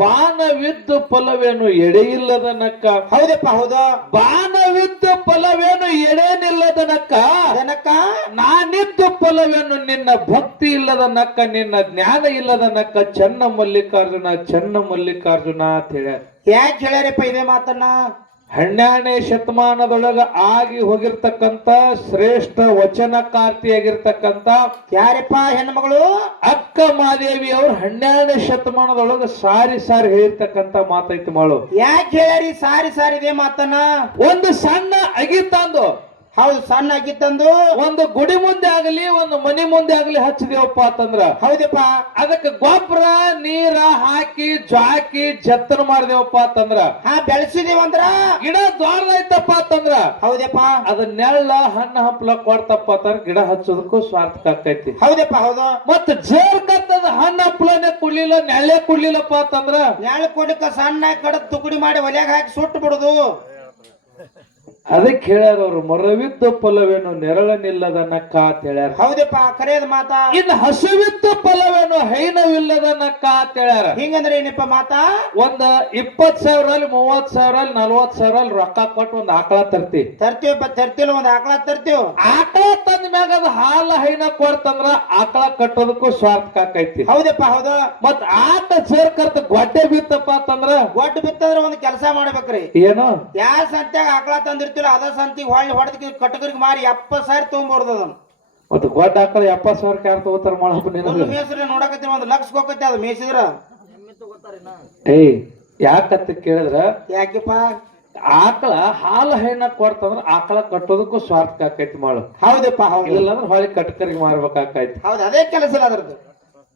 ಬಾಣವಿದ್ದು ಫಲವೇನು ಎಡೆಯಿಲ್ಲದ ನಕ್ಕ. ಹೌದಪ್ಪ ಹೌದು. ಬಾಣವಿದ್ದು ಫಲವೇನು ಎಡೆನಿಲ್ಲದ ನಕ್ಕ. ಜನಕ್ಕ ನಾನಿದ್ದು ಫಲವೇನು ನಿನ್ನ ಭಕ್ತಿ ಇಲ್ಲದ ನಕ್ಕ, ನಿನ್ನ ಜ್ಞಾನ ಇಲ್ಲದ ನಕ್ಕ. ಚೆನ್ನ ಮಲ್ಲಿಕಾರ್ಜುನ ಚೆನ್ನ ಮಲ್ಲಿಕಾರ್ಜುನ ಅಂತ ಹೇಳ. ಯಾಕೆ ಹೇಳ್ಯಾರಪ್ಪ ಇದೇ ಮಾತನ್ನ? 12ನೇ ಶತಮಾನದೊಳಗ ಆಗಿ ಹೋಗಿರ್ತಕ್ಕಂತ ಶ್ರೇಷ್ಠ ವಚನಕಾರ್ತಿಯಾಗಿರ್ತಕ್ಕಂತ ಯಾರಪ್ಪ ಹೆಣ್ಮಗಳು? ಅಕ್ಕ ಮಾದೇವಿ ಅವ್ರು 12ನೇ ಶತಮಾನದೊಳಗ ಸಾರಿ ಸಾರಿ ಹೇಳಿರ್ತಕ್ಕಂತ ಮಾತೈತಿ ಮಾಡು. ಯಾಕೆ ಹೇಳ್ಯಾರಿ ಸಾರಿ ಸಾರಿ ಇದೇ ಮಾತನ್ನ? ಒಂದು ಸಣ್ಣ ಅಗಿ ತಂದು, ಹೌದು ಸಣ್ಣ ಆಗಿತ್ತಂದು ಒಂದು ಗುಡಿ ಮುಂದೆ ಆಗಲಿ ಒಂದು ಮನಿ ಮುಂದೆ ಆಗಲಿ ಹಚ್ಚಿದೇವಪ್ಪ ಅಂತಂದ್ರ, ಹೌದಪ್ಪ ಅದಕ್ಕೆ ಗೊಬ್ಬರ ನೀರ ಹಾಕಿ ಜಾಕಿ ಜತ್ತನ ಮಾಡಿದೇವಪ್ಪ ಅಂತಂದ್ರ, ಬೆಳೆಸಿದೇವಂದ್ರ ಗಿಡ ದ್ವಾರದೈತಪ್ಪ ಅಂತಂದ್ರ, ಹೌದಪ್ಪ ಅದ ನೆಳ್ಳ ಹಣ್ಣು ಹಂಪಲ ಕೊಡ್ತಪ್ಪ ಅಂತಂದ್ರ ಗಿಡ ಹಚ್ಚೋದಕ್ಕೂ ಸ್ವಾರ್ಥಕ ಆಕೈತಿ. ಹೌದಪ್ಪ ಹೌದು. ಮತ್ತ ಜೇರ್ ಕತ್ತದ ಹಣ್ಣು ಹಂಪಲನೆ ಕುಡ್ಲಿಲ್ಲ, ನೆಳ್ಳೆ ಕುಡ್ಲಿಲ್ಲಪ್ಪ ಅಂತಂದ್ರ ನೆಳ ಕೊಡಕ ಸಣ್ಣ ಕಡದ್ ತುಕಡಿ ಮಾಡಿ ಒಲೆಯಾಗ ಹಾಕಿ ಸುಟ್ಟು ಬಿಡುದು. ಅದಕ್ಕೆ ಹೇಳ್ಯಾರ ಅವ್ರು, ಮರವಿದ್ದು ಫಲವೇನು ನೆರಳನಿಲ್ಲದ ನಕ್ಕ ಅಂತ ಹೇಳ್ಯಾರ. ಹೌದಪ್ಪ ಕರೆಯದ ಮಾತಾ. ಇನ್ನು ಹಸುವಿದ್ದು ಫಲವೇನು ಹೈನವಿಲ್ಲದ ನಕ್ಕ ಅಂತ ಹೇಳ್ಯಾರ. ಹಿಂಗಂದ್ರೆ ಏನಪ್ಪ ಮಾತಾ? ಒಂದ್ 20,000 30,000 40,000 ರೊಕ್ಕ ಕೊಟ್ಟು ಒಂದ್ ಆಕಳ ತರ್ತೀವಪ್ಪ. ತರ್ತಿಲ್ಲ ಒಂದ್ ಆಕಳ ತರ್ತೀವ್. ಆಕಳ ತಂದ ಮ್ಯಾಗ ಅದ ಹಾಲ ಹೈನ ಕೊಡ್ತಂದ್ರ ಆಕಳ ಕಟ್ಟೋದಕ್ಕೂ ಸ್ವಾರ್ಥ ಆಕೈತಿ. ಹೌದಪ್ಪ ಹೌದು. ಮತ್ ಆಟ ಸೇರ್ ಕರ್ತ ಗೊಡ್ಡೆ ಬಿತ್ತಪ್ಪ ಅಂತಂದ್ರ, ಗೊಡ್ಡ ಬಿತ್ತಂದ್ರ ಒಂದ್ ಕೆಲಸ ಮಾಡ್ಬೇಕ್ರಿ. ಏನು? ಯಾ ಸಂತ್ಯಾಗ ಆಕಳ ತಂದಿರ್ತಿಲ್ಲ ಅದ ಸಂತಿಗೆ ಹೊಳ್ಳಿ ಹೊಡೆದ ಕಟ್ಟಕರಿಗೆ ಮಾರಿ 70,000 ತಗೊಂಡ್ಬರ್ದು ಅದನ್ನ. ಮತ್ ಗೊಡ್ಡ ಆಕಳ 70,000 ಯಾರು ತಗೋತಾರ ಮಾಡಪ್ಪ ನಿನಗ? ಮೇಸ್ರಿ ನೋಡಕತ್ತೀವಿ 1 ಲಕ್ಷ ಹೋಗತ್ತೆ ಅದು ಮೇಸಿದ್ರ. ಏಯ್ ಯಾಕಂತ ಕೇಳಿದ್ರ, ಯಾಕೆಪ್ಪ? ಆಕಳ ಹಾಲು ಹೈನ ಕೊಡ್ತಂದ್ರ ಆಕಳ ಕಟ್ಟೋದಕ್ಕೂ ಸ್ವಾರ್ಥ ಆಕೈತಿ ಮಾಡು. ಹೌದಪ್ಪ ಹೌದು. ಇಲ್ಲಂದ್ರ ಹೊಳ್ಳಿ ಕಟ್ಟಕರಿಗೆ ಮಾರ್ಬೇಕಾಕೈತಿ. ಹೌದು ಅದೇ ಕೆಲಸ ಇಲ್ಲ ಅದ್ರದ್ದು.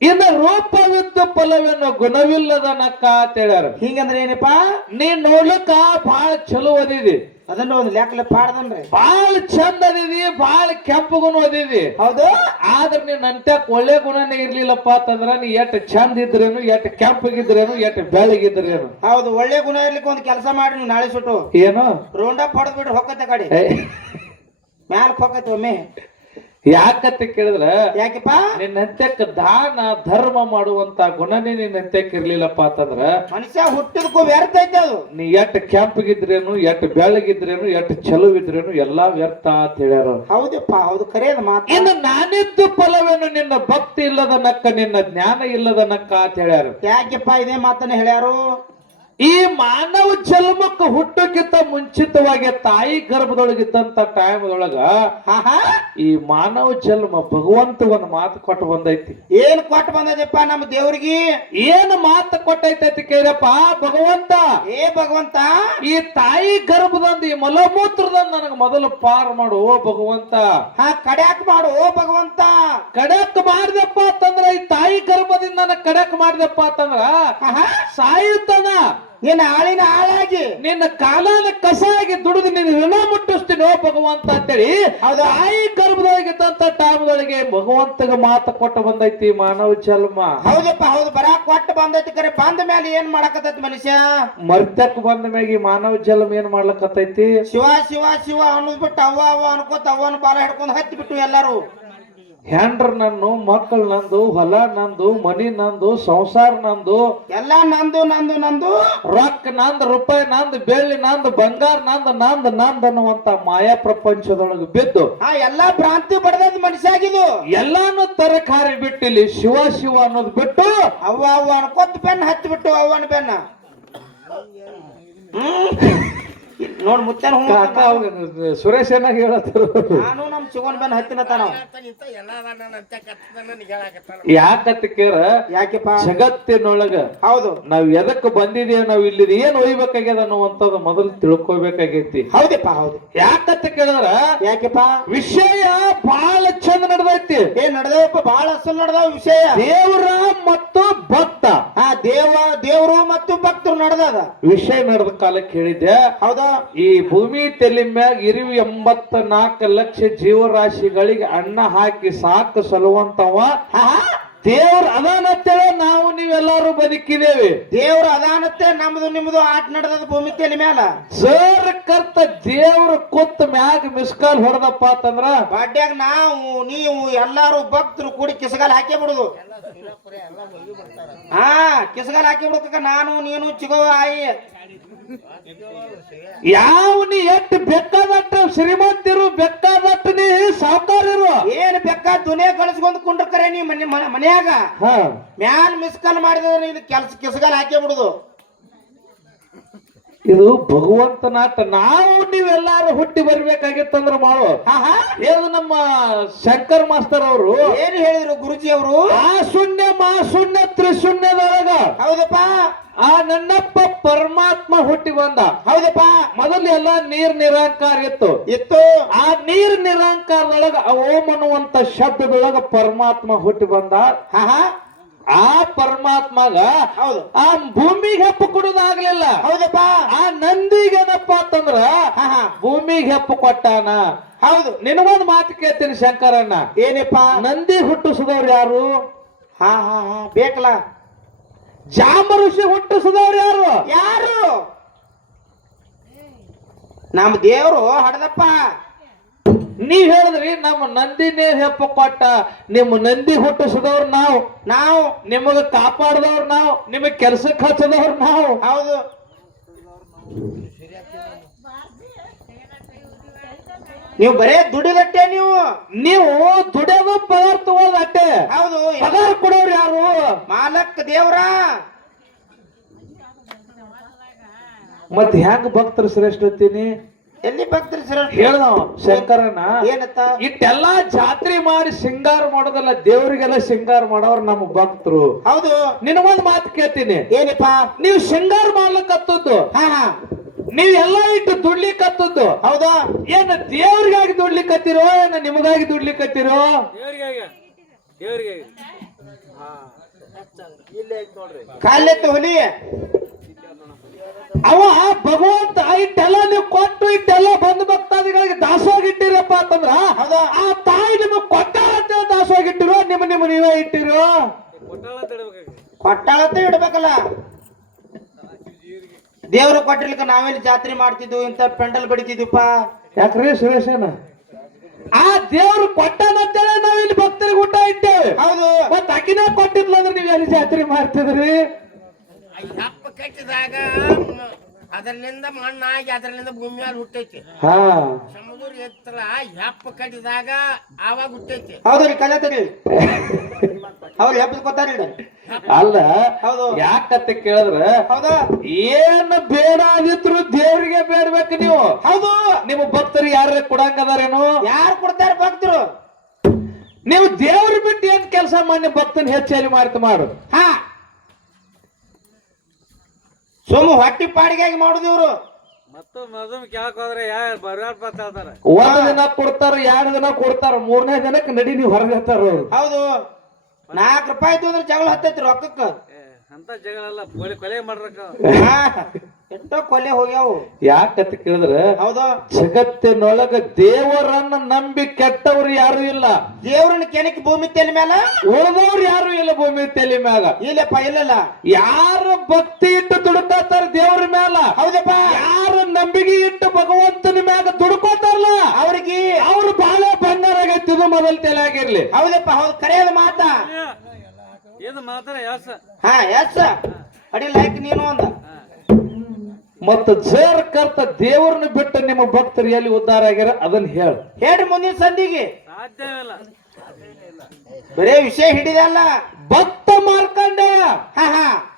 ಇನ್ನು ರೂಪವಿದ್ದು ಫಲವೇನು ಗುಣವಿಲ್ಲದ ನಕ್ಕ ಅಂತ ಹೇಳ್ಯಾರ. ಹಿಂಗಂದ್ರೆ ಏನಪ್ಪ? ನೀ ನೋಡ್ಲಿಕ್ಕ ಬಾಳ ಚಲೋ ಓದಿದಿ, ಅದನ್ನ ಒಂದು ಲೆಕ್ಕಲೆ ಪಾಡ್ದನ್ರಿ. ಬಾಳ ಚಂದ ಅದಿದಿ, ಬಾಳ ಕೆಂಪಗುನು ಓದಿದಿ. ಹೌದು. ಆದ್ರ ನೀನ್ ಅಂತ್ಯಕ್ ಒಳ್ಳೆ ಗುಣನೇ ಇರ್ಲಿಲ್ಲಪ್ಪ ಅಂತಂದ್ರ ನೀ ಎಟ್ ಚಂದ ಇದ್ರೇನು, ಎಟ್ ಕೆಂಪಗಿದ್ರೇನು, ಎಟ್ ಬೆಳಗಿದ್ರೇನು. ಹೌದು ಒಳ್ಳೆ ಗುಣ ಇರ್ಲಿಕ್ಕೆ ಒಂದ್ ಕೆಲಸ ಮಾಡಿ ನೀವು ನಾಳೆ ಸುಟ್ಟು ಏನು ರೌಂಡಪ್ ಹೊಡೆದ್ ಬಿಡ್ರಿ ಹೊಕ್ಕತ್ತೆ ಕಡೆ ಮ್ಯಾಲಕ್ ಹೊಕ್ಕತ್ತೆ ಒಮ್ಮೆ. ಯಾಕಂತ ಕೇಳಿದ್ರ, ಯಾಕೆಪ್ಪ? ನಿನ್ನ ಅಂತ್ಯಕ್ ದಾನ ಧರ್ಮ ಮಾಡುವಂತ ಗುಣನೇ ನಿನ್ನ ಅಂತ್ಯಕ್ ಇರ್ಲಿಲ್ಲಪ್ಪ ಅಂತಂದ್ರ ಮನುಷ್ಯ ಹುಟ್ಟಿದಕ್ಕೂ ವ್ಯರ್ಥ ಐತೆ ಅದು. ನೀ ಎಟ್ ಕೆಂಪಗಿದ್ರೇನು, ಎಟ್ ಬೆಳಗಿದ್ರೇನು, ಎಟ್ ಚಲುವಿದ್ರೇನು ಎಲ್ಲಾ ವ್ಯರ್ಥ ಅಂತ ಹೇಳ್ಯಾರ. ಹೌದಪ್ಪ ಹೌದು ಕರೆಯದ ಮಾತು. ಇನ್ನು ನಾನಿದ್ದು ಫಲವೇನು ನಿನ್ನ ಭಕ್ತಿ ಇಲ್ಲದ ನಕ್ಕ, ನಿನ್ನ ಜ್ಞಾನ ಇಲ್ಲದ ನಕ್ಕ ಅಂತ ಹೇಳ್ಯಾರ. ಯಾಕೆಪ್ಪ ಇದೇ ಮಾತನ್ನ ಹೇಳ್ಯಾರು? ಈ ಮಾನವ ಜನ್ಮಕ್ಕ ಹುಟ್ಟಕ್ಕಿಂತ ಮುಂಚಿತವಾಗಿ ತಾಯಿ ಗರ್ಭದೊಳಗಿದ್ದಂತ ಟೈಮ್ದೊಳಗ ಈ ಮಾನವ ಜನ್ಮ ಭಗವಂತ ಒಂದು ಮಾತು ಕೊಟ್ಟು ಬಂದೈತಿ. ಏನ್ ಕೊಟ್ಟು ಬಂದೈತಿಪ್ಪ ನಮ್ಮ ದೇವ್ರಿಗೆ? ಏನ್ ಮಾತು ಕೊಟ್ಟೈತಿ ಕೇಳಪ್ಪ ಭಗವಂತ. ಏ ಭಗವಂತ, ಈ ತಾಯಿ ಗರ್ಭದಂದ ಈ ಮಲಮೂತ್ರದಂದ ನನಗ ಮೊದಲು ಪಾರ್ ಮಾಡು ಓ ಭಗವಂತ. ಕಡ್ಯಾಕ್ ಮಾಡು ಓ ಭಗವಂತ. ಕಡ್ಯಾಕ್ ಮಾಡಿದಪ್ಪ ಅಂತಂದ್ರ ಈ ತಾಯಿ ಗರ್ಭದಿಂದ ನನಗ್ ಕಡ್ಯಾಕ್ ಮಾಡಿದಪ್ಪ ಅಂತಂದ್ರ ಸಾಯುತ್ತಾನ. ನಿನ್ನ ಆಳಿನ ಆಳಾಗಿ ನಿನ್ನ ಕಾಲನ ಕಸಾಗಿ ದುಡಿದು ನಿನ್ನ ಋಣ ಮುಟ್ಟಿಸ್ತೀನಿ ಓ ಭಗವಂತ ಅಂತೇಳಿ ತಾಯಿ ಗರ್ಭದೊಳಗಿದ್ದಂತ ಟೈಮ್ಗಳಿಗೆ ಭಗವಂತಗ ಮಾತು ಕೊಟ್ಟು ಬಂದೈತಿ ಮಾನವ ಜನ್ಮ. ಹೌದಪ್ಪ ಹೌದು. ಬರಾಕ್ ಕೊಟ್ಟು ಬಂದೈತಿ ಕರೆ. ಬಂದ ಮೇಲೆ ಏನ್ ಮಾಡಕತ್ತೈತಿ ಮನುಷ್ಯ? ಮರ್ತಕ್ ಬಂದ ಮ್ಯಾಗ ಮಾನವ ಜನ್ಮ ಏನ್ ಮಾಡ್ಲಕತ್ತೈತಿ? ಶಿವ ಶಿವ ಶಿವ ಅನ್ನೋದ್ ಬಿಟ್ಟು ಅವ್ವ ಅವ್ವ ಅನ್ಕೋತ ಅವ್ವನ ಬಾಲ ಹಿಡ್ಕೊಂಡ್ ಹತ್ತಿ ಬಿಟ್ಟು ಎಲ್ಲಾರು. ಹೆಂಡ್ರ ನಂದು, ಮಕ್ಕಳು ನಂದು, ಹೊಲ ನಂದು, ಮನಿ ನಂದು, ಸಂಸಾರ ನಂದು, ಎಲ್ಲಾ ನಂದು ನಂದು ನಂದು, ರೊಕ್ಕ ನಂದು, ರೂಪಾಯಿ ನಂದು, ಬೆಳ್ಳಿ ನಂದು, ಬಂಗಾರ ನಂದು, ನಂದು ನಂದು ಅನ್ನುವಂತ ಮಾಯಾ ಪ್ರಪಂಚದೊಳಗೆ ಬಿದ್ದು ಎಲ್ಲಾ ಭ್ರಾಂತಿ ಬಡದ ಮನುಷ್ಯ ಆಗಿದ್ದು. ಎಲ್ಲಾನು ತರಕಾರಿ ಬಿಟ್ಟು ಇಲ್ಲಿ ಶಿವ ಶಿವ ಅನ್ನೋದು ಬಿಟ್ಟು ಅವ್ವ ಅವ್ವ ಅನ್ಕೋತ ಬೆನ್ನ ಹತ್ತಿ ಬಿಟ್ಟು ಅವ್ವನ ಬೆನ್ನ. ನೋಡ್ ಮುತ್ತನ ಸುರೇಶ್ ಏನಾಗ ಹೇಳತ್ತರು. ನಾನು ನಮ್ ಶಿವನ್ ಬೆನ್ನ ಹತ್ತಿನತಾನ. ಯಾಕಂತ ಕೇಳ, ಯಾಕೆಪ್ಪ? ಜಗತ್ತಿನೊಳಗ ಹೌದು ನಾವ್ ಎದಕ್ ಬಂದಿದೀವಿ, ನಾವ್ ಇಲ್ಲಿ ಏನ್ ಒಯ್ಬೇಕಾಗ್ಯದ ಅನ್ನುವಂಥದ್ದು ಮೊದಲು ತಿಳ್ಕೊಬೇಕಾಗೈತಿ. ಹೌದಪ್ಪ ಹೌದು. ಯಾಕಂತ ಕೇಳಿದ್ರ, ಯಾಕೆಪ್ಪ? ವಿಷಯ ಬಹಳ ಚಂದ ನಡೆದೈತಿ. ನಡೆದವಪ್ಪ ಬಹಳ ಅಸಲ್ ನಡೆದವ ವಿಷಯ. ದೇವರ ಮತ್ತು ಭಕ್ತ, ದೇವರು ಮತ್ತು ಭಕ್ತರು ನಡೆದದ ವಿಷಯ ನಡೆದ ಕಾಲಕ್ಕೆ ಹೇಳಿದ್ದೆ. ಹೌದಾ? ಈ ಭೂಮಿ ತೆಲಿ ಮ್ಯಾಗ 84 ಲಕ್ಷ ಜೀವರಾಶಿಗಳಿಗೆ ಅನ್ನ ಹಾಕಿ ಸಾಕು ಸಲುವಂತವ ದೇವ್ರ ಅದಾನಂತೇಳಿ ನಾವು ನೀವೆಲ್ಲರೂ ಬದುಕಿದೇವಿ. ದೇವ್ರ ಅದಾನತ್ತೆ ನಮ್ದು ನಿಮ್ದು ಆಟ ನಡೆದ ಭೂಮಿ ತಲೆ ಮ್ಯಾಲ ಸರ್ ಕರ್ತ ದೇವ್ರ ಕೂತ್ ಮ್ಯಾಗ ಮಿಸ್ಕಾಲ್ ಹೊಡೆದಪ್ಪ ಅಂತಂದ್ರ ಬಾಡ್ಯಾಗ ನಾವು ನೀವು ಎಲ್ಲಾರು ಭಕ್ತರು ಕೂಡಿ ಕಿಸಗಾಲ ಹಾಕಿ ಬಿಡುದು. ಹಾ ಕಿಸಗಾಲ ಹಾಕಿ ಬಿಡುತ್ತ ನಾನು ನೀನು ಚಿಗೋ ಆಯಿ ಯಾವ ನೀ ಎಟ್ಟು ಬೇಕಾದಟ್ಟು ಶ್ರೀಮಂತಿರು ಬೇಕಾದಟ್ಟು ನೀ ಸಾವುಕಾರರು ಏನ್ ಬೇಕಾದ ದುನಿಯಾ ಕಳಿಸ್ಕೊಂಡ್ ಕುಂಡ್ರಕರೆ ನೀ ಮನ್ಯಾಗ ಹಾ ಮ್ಯಾಲ್ ಮಿಸ್ಕಾಲ್ ಮಾಡಿದ್ರೆ ಇದು ಕೆಲ್ಸ ಕಿಸಗಾಲ ಹಾಕಿ ಬಿಡುದು. ಇದು ಭಗವಂತನಾಟ. ನಾವು ನೀವೆಲ್ಲಾರು ಹುಟ್ಟಿ ಬರ್ಬೇಕಾಗಿತ್ತಂದ್ರ ಮಾಡು. ಇದು ನಮ್ಮ ಶಂಕರ್ ಮಾಸ್ತರ್ ಅವರು ಏನ್ ಹೇಳಿದ್ರು ಗುರುಜಿ ಅವರು? ಆ ಶೂನ್ಯ ಮಾ ಶೂನ್ಯ ತ್ರಿಶೂನ್ಯದೊಳಗ ಹೌದಪ್ಪ ಆ ನನ್ನಪ್ಪ ಪರಮಾತ್ಮ ಹುಟ್ಟಿ ಬಂದ. ಹೌದಪ್ಪ ಮೊದಲು ಎಲ್ಲ ನೀರ್ ನಿರಾಂಕಾರ ಇತ್ತು. ಆ ನೀರ್ ನಿರಾಂಕಾರದೊಳಗ ಓಂ ಅನ್ನುವಂತ ಶಬ್ದದೊಳಗ ಪರಮಾತ್ಮ ಹುಟ್ಟಿ ಬಂದ. ಆ ಪರಮಾತ್ಮಗ ಹೌದು ಆ ಭೂಮಿಗೆ ಹೆಪ್ಪು ಕೊಡುದಾಗ್ಲಿಲ್ಲ. ಹೌದಪ್ಪ ಆ ನಂದಿಗೇನಪ್ಪ ಅಂತಂದ್ರ ಭೂಮಿಗೆ ಹೆಪ್ಪು ಕೊಟ್ಟಾನ. ಹೌದು ನಿನಗೊಂದು ಮಾತು ಕೇಳ್ತೀನಿ ಶಂಕರಣ್ಣ, ಏನಪ್ಪ? ನಂದಿ ಹುಟ್ಟಿಸಿದವ್ರು ಯಾರು? ಹಾ ಹಾ ಹಾ ಬೇಕಲ್ಲ. ಜಾಂಬ ಋಷಿ ಹುಟ್ಟಿಸಿದವ್ರು ಯಾರು? ಯಾರು? ನಮ್ಮ ದೇವ್ರು ಹಡದಪ್ಪ. ನೀವ್ ಹೇಳಿದ್ರಿ ನಮ್ಮ ನಂದಿನೇ ಹೆಪ್ಪು ಕೊಟ್ಟ. ನಿಮ್ಮ ನಂದಿ ಹುಟ್ಟಿಸಿದವ್ರು ನಾವು ನಿಮಗ ಕಾಪಾಡದವ್ರು ನಾವು, ನಿಮಗ್ ಕೆಲ್ಸಕ್ಕೆ ಹಚ್ಚದವ್ರು ನಾವು. ಹೌದು ನೀವು ಬರೇ ದುಡಿದಟ್ಟೆ ನೀವು ದುಡಿಯೋದು ಪಗಾರ ತಗೋದು ಅಟ್ಟೆ. ಹೌದು ಪಗಾರ ಕೊಡೋರು ಯಾರು? ಮಾಲಕ್ ದೇವ್ರ. ಮತ್ ಹೆಂಗ್ ಭಕ್ತರು ಶ್ರೇಷ್ಠ ಅಂತೀನಿ? ಎಲ್ಲಿ ಭಕ್ತರು ಶ್ರೇಷ್ಠ ಹೇಳ್ದವ ಶಂಕರಣ್ಣ. ಏನತ್ತ? ಇಟ್ಟೆಲ್ಲಾ ಜಾತ್ರೆ ಮಾಡಿ ಸಿಂಗಾರ ಮಾಡೋದಲ್ಲ, ದೇವ್ರಿಗೆಲ್ಲ ಸಿಂಗಾರ ಮಾಡೋರು ನಮ್ಮ ಭಕ್ತರು. ಹೌದು ನಿನಗೊಂದ್ ಮಾತು ಕೇಳ್ತೀನಿ. ಏನಪ್ಪ? ನೀವು ಸಿಂಗಾರ ಮಾಡ್ಲಿಕ್ಕತ್ತದ್ದು, ನೀವೆಲ್ಲ ಇಟ್ಟು ದುಡ್ಲಿಕ್ಕತ್ತದ್ದು ಹೌದಾ? ಏನ ದೇವ್ರಿಗಾಗಿ ದುಡ್ಲಿಕ್ಕತ್ತಿರೋ ಏನ ನಿಮಗಾಗಿ ದುಡ್ಲಿಕ್ಕತ್ತಿರೋ? ಕಾಲೆತ್ತು ಹುಲಿ ಅವ ಭಗವಂತ ಇಟ್ಟೆಲ್ಲ ನೀವು ಕೊಟ್ಟು ಇಟ್ಟೆಲ್ಲ ಬಂದು ಭಕ್ತಾದಿಗಳಿಗೆ ದಾಸೋಗಿಟ್ಟಿರಪ್ಪ ಅಂತಂದ್ರ ಆ ತಾಯಿ ನಿಮಗ್ ಕೊಟ್ಟಾಳ ಅಂತ ದಾಸೋಗಿಟ್ಟಿರೋ ನಿಮ್ಮ ನೀವೇ ಇಟ್ಟಿರೋ? ಕೊಟ್ಟಾಳತ್ತ ಇಡ್ಬೇಕಲ್ಲ. ದೇವ್ರು ಕೊಟ್ಟಿರ್ಲಿಕ್ಕ ನಾವೆಲ್ಲಿ ಜಾತ್ರೆ ಮಾಡ್ತಿದ್ವು, ಇಂತ ಪೆಂಡಲ್ ಬಡಿತಿದ್ವಪ್ಪ. ಯಾಕ್ರಿ ಸುರೇಶನ? ಆ ದೇವ್ರು ಕೊಟ್ಟನಂತೇಳಿ ನಾವಿಲ್ಲಿ ಭಕ್ತರಿಗೆ ಊಟ ಇಟ್ಟೇವೆ. ಹೌದು ಮತ್ ಅಕಿನ ಕೊಟ್ಟಿದ್ಲ ಅಂದ್ರೆ ನೀವ್ ಎಲ್ಲಿ ಜಾತ್ರೆ ಮಾಡ್ತಿದ್ರಿ? ಹಪ್ಪ ಕಟ್ಟಿದಾಗ ಅದರಿಂದ ಮಣ್ಣಾಗಿ ಅದರಿಂದ ಭೂಮಿ ಮೇಲೆ ಹುಟ್ಟೈತಿ. ಸಮುದ್ರ ಎತ್ತರ ಹೆಪ್ಪ ಕಟ್ಟಿದಾಗ ಆವಾಗ ಹುಟ್ಟೈತಿ. ಹೌದ್ರಿ ಕಲಿಯತ್ರಿ ಅವ್ರು ಹೆಪ್ಪ ಗೊತ್ತಾರಿ. ಅಲ್ಲ ಹೌದು ಯಾಕಂತ ಕೇಳಿದ್ರ ಹೌದಾ ಏನ್ ಬೇಡ ಆಗಿದ್ರು ದೇವ್ರಿಗೆ ಬೇಡ್ಬೇಕು ನೀವು. ಹೌದು ನಿಮ್ಮ ಭಕ್ತರಿಗೆ ಯಾರ ಕೊಡಂಗದಾರೇನು? ಯಾರು ಕೊಡ್ತಾರೆ ಭಕ್ತರು? ನೀವು ದೇವ್ರ ಬಿಟ್ಟು ಏನ್ ಕೆಲಸ ಮಾಡಿ ಭಕ್ತನ ಹೆಚ್ಚಲ್ಲಿ ಮಾಡು. ಸುಮ್ಮ ಹೊಟ್ಟಿ ಪಾಡಿಗಾಗಿ ಮಾಡುದು ಇವ್ರು. ಒಂದ್ ದಿನ ಕೊಡ್ತಾರ, 2 ದಿನ ಕೊಡ್ತಾರ, 3ನೇ ದಿನಕ್ಕೆ ನಡಿ ನೀವು ಹೊರಗೆ ಹತ್ತಾರ. ಹೌದು 4 ರೂಪಾಯಿ ಇದ್ದು ಅಂದ್ರೆ ಜಗಳ ಹತ್ತೈತಿ ರೊಕ್ಕಕ್ಕ. ಅಂತ ಜಗಳ ಕೊಲೆ ಮಾಡ್ರಕ್ಕ ಎಷ್ಟೋ ಕೊಲೆ ಹೋಗ್ಯಾವು. ಯಾಕಂತ ಕೇಳಿದ್ರೆ ಹೌದು ಜಗತ್ತಿನೊಳಗ ದೇವರನ್ನ ನಂಬಿ ಕೆಟ್ಟವ್ರು ಯಾರು ಇಲ್ಲ. ದೇವ್ರನ್ನ ಕೆಣಕಿ ಭೂಮಿ ತೆಲಿ ಮ್ಯಾಲ ಉಳಿದವ್ರು ಯಾರು ಇಲ್ಲ ಭೂಮಿ ತಲೆ ಮ್ಯಾಗ. ಇಲ್ಲಪ್ಪ ಇಲ್ಲಲ್ಲ. ಯಾರು ಭಕ್ತಿ ಇಟ್ಟು ದುಡ್ಕೋತಾರ ದೇವ್ರ ಮ್ಯಾಲ, ಹೌದಪ್ಪ. ಯಾರು ನಂಬಿಕೆ ಇಟ್ಟು ಭಗವಂತನ ಮ್ಯಾಗ ದುಡ್ಕೋತಾರಲ್ಲ ಅವ್ರಿಗೆ ಅವ್ರು ಬಹಳ ಬಂಗಾರ ಆಗೈತಿದು ಮೊದಲ ತಲೆ ಆಗಿರ್ಲಿ. ಹೌದಪ್ಪ ಹೌದು ಕರೆಯದ ಮಾತಾ. ಏನು ಮಾತಾಡ ಎಸ್ ಎಸ್ ಅಡಿಲ್ಲ ಯಾಕೆ ನೀನು ಅಂದ. ಮತ್ತ ಜೇರ್ ಕರ್ತ ದೇವ್ರನ್ನ ಬಿಟ್ಟು ನಿಮ್ಮ ಭಕ್ತರು ಎಲ್ಲಿ ಉದ್ಧಾರ ಆಗ್ಯಾರ ಅದನ್ನ ಹೇಳ್ರಿ ಮುಂದಿನ ಸಂಧಿಗೆ. ಸಾಧ್ಯವಿಲ್ಲ. ಬರೇ ವಿಷಯ ಹಿಡಿದಲ್ಲ. ಭಕ್ತ ಮಾರ್ಕಂಡೇಯ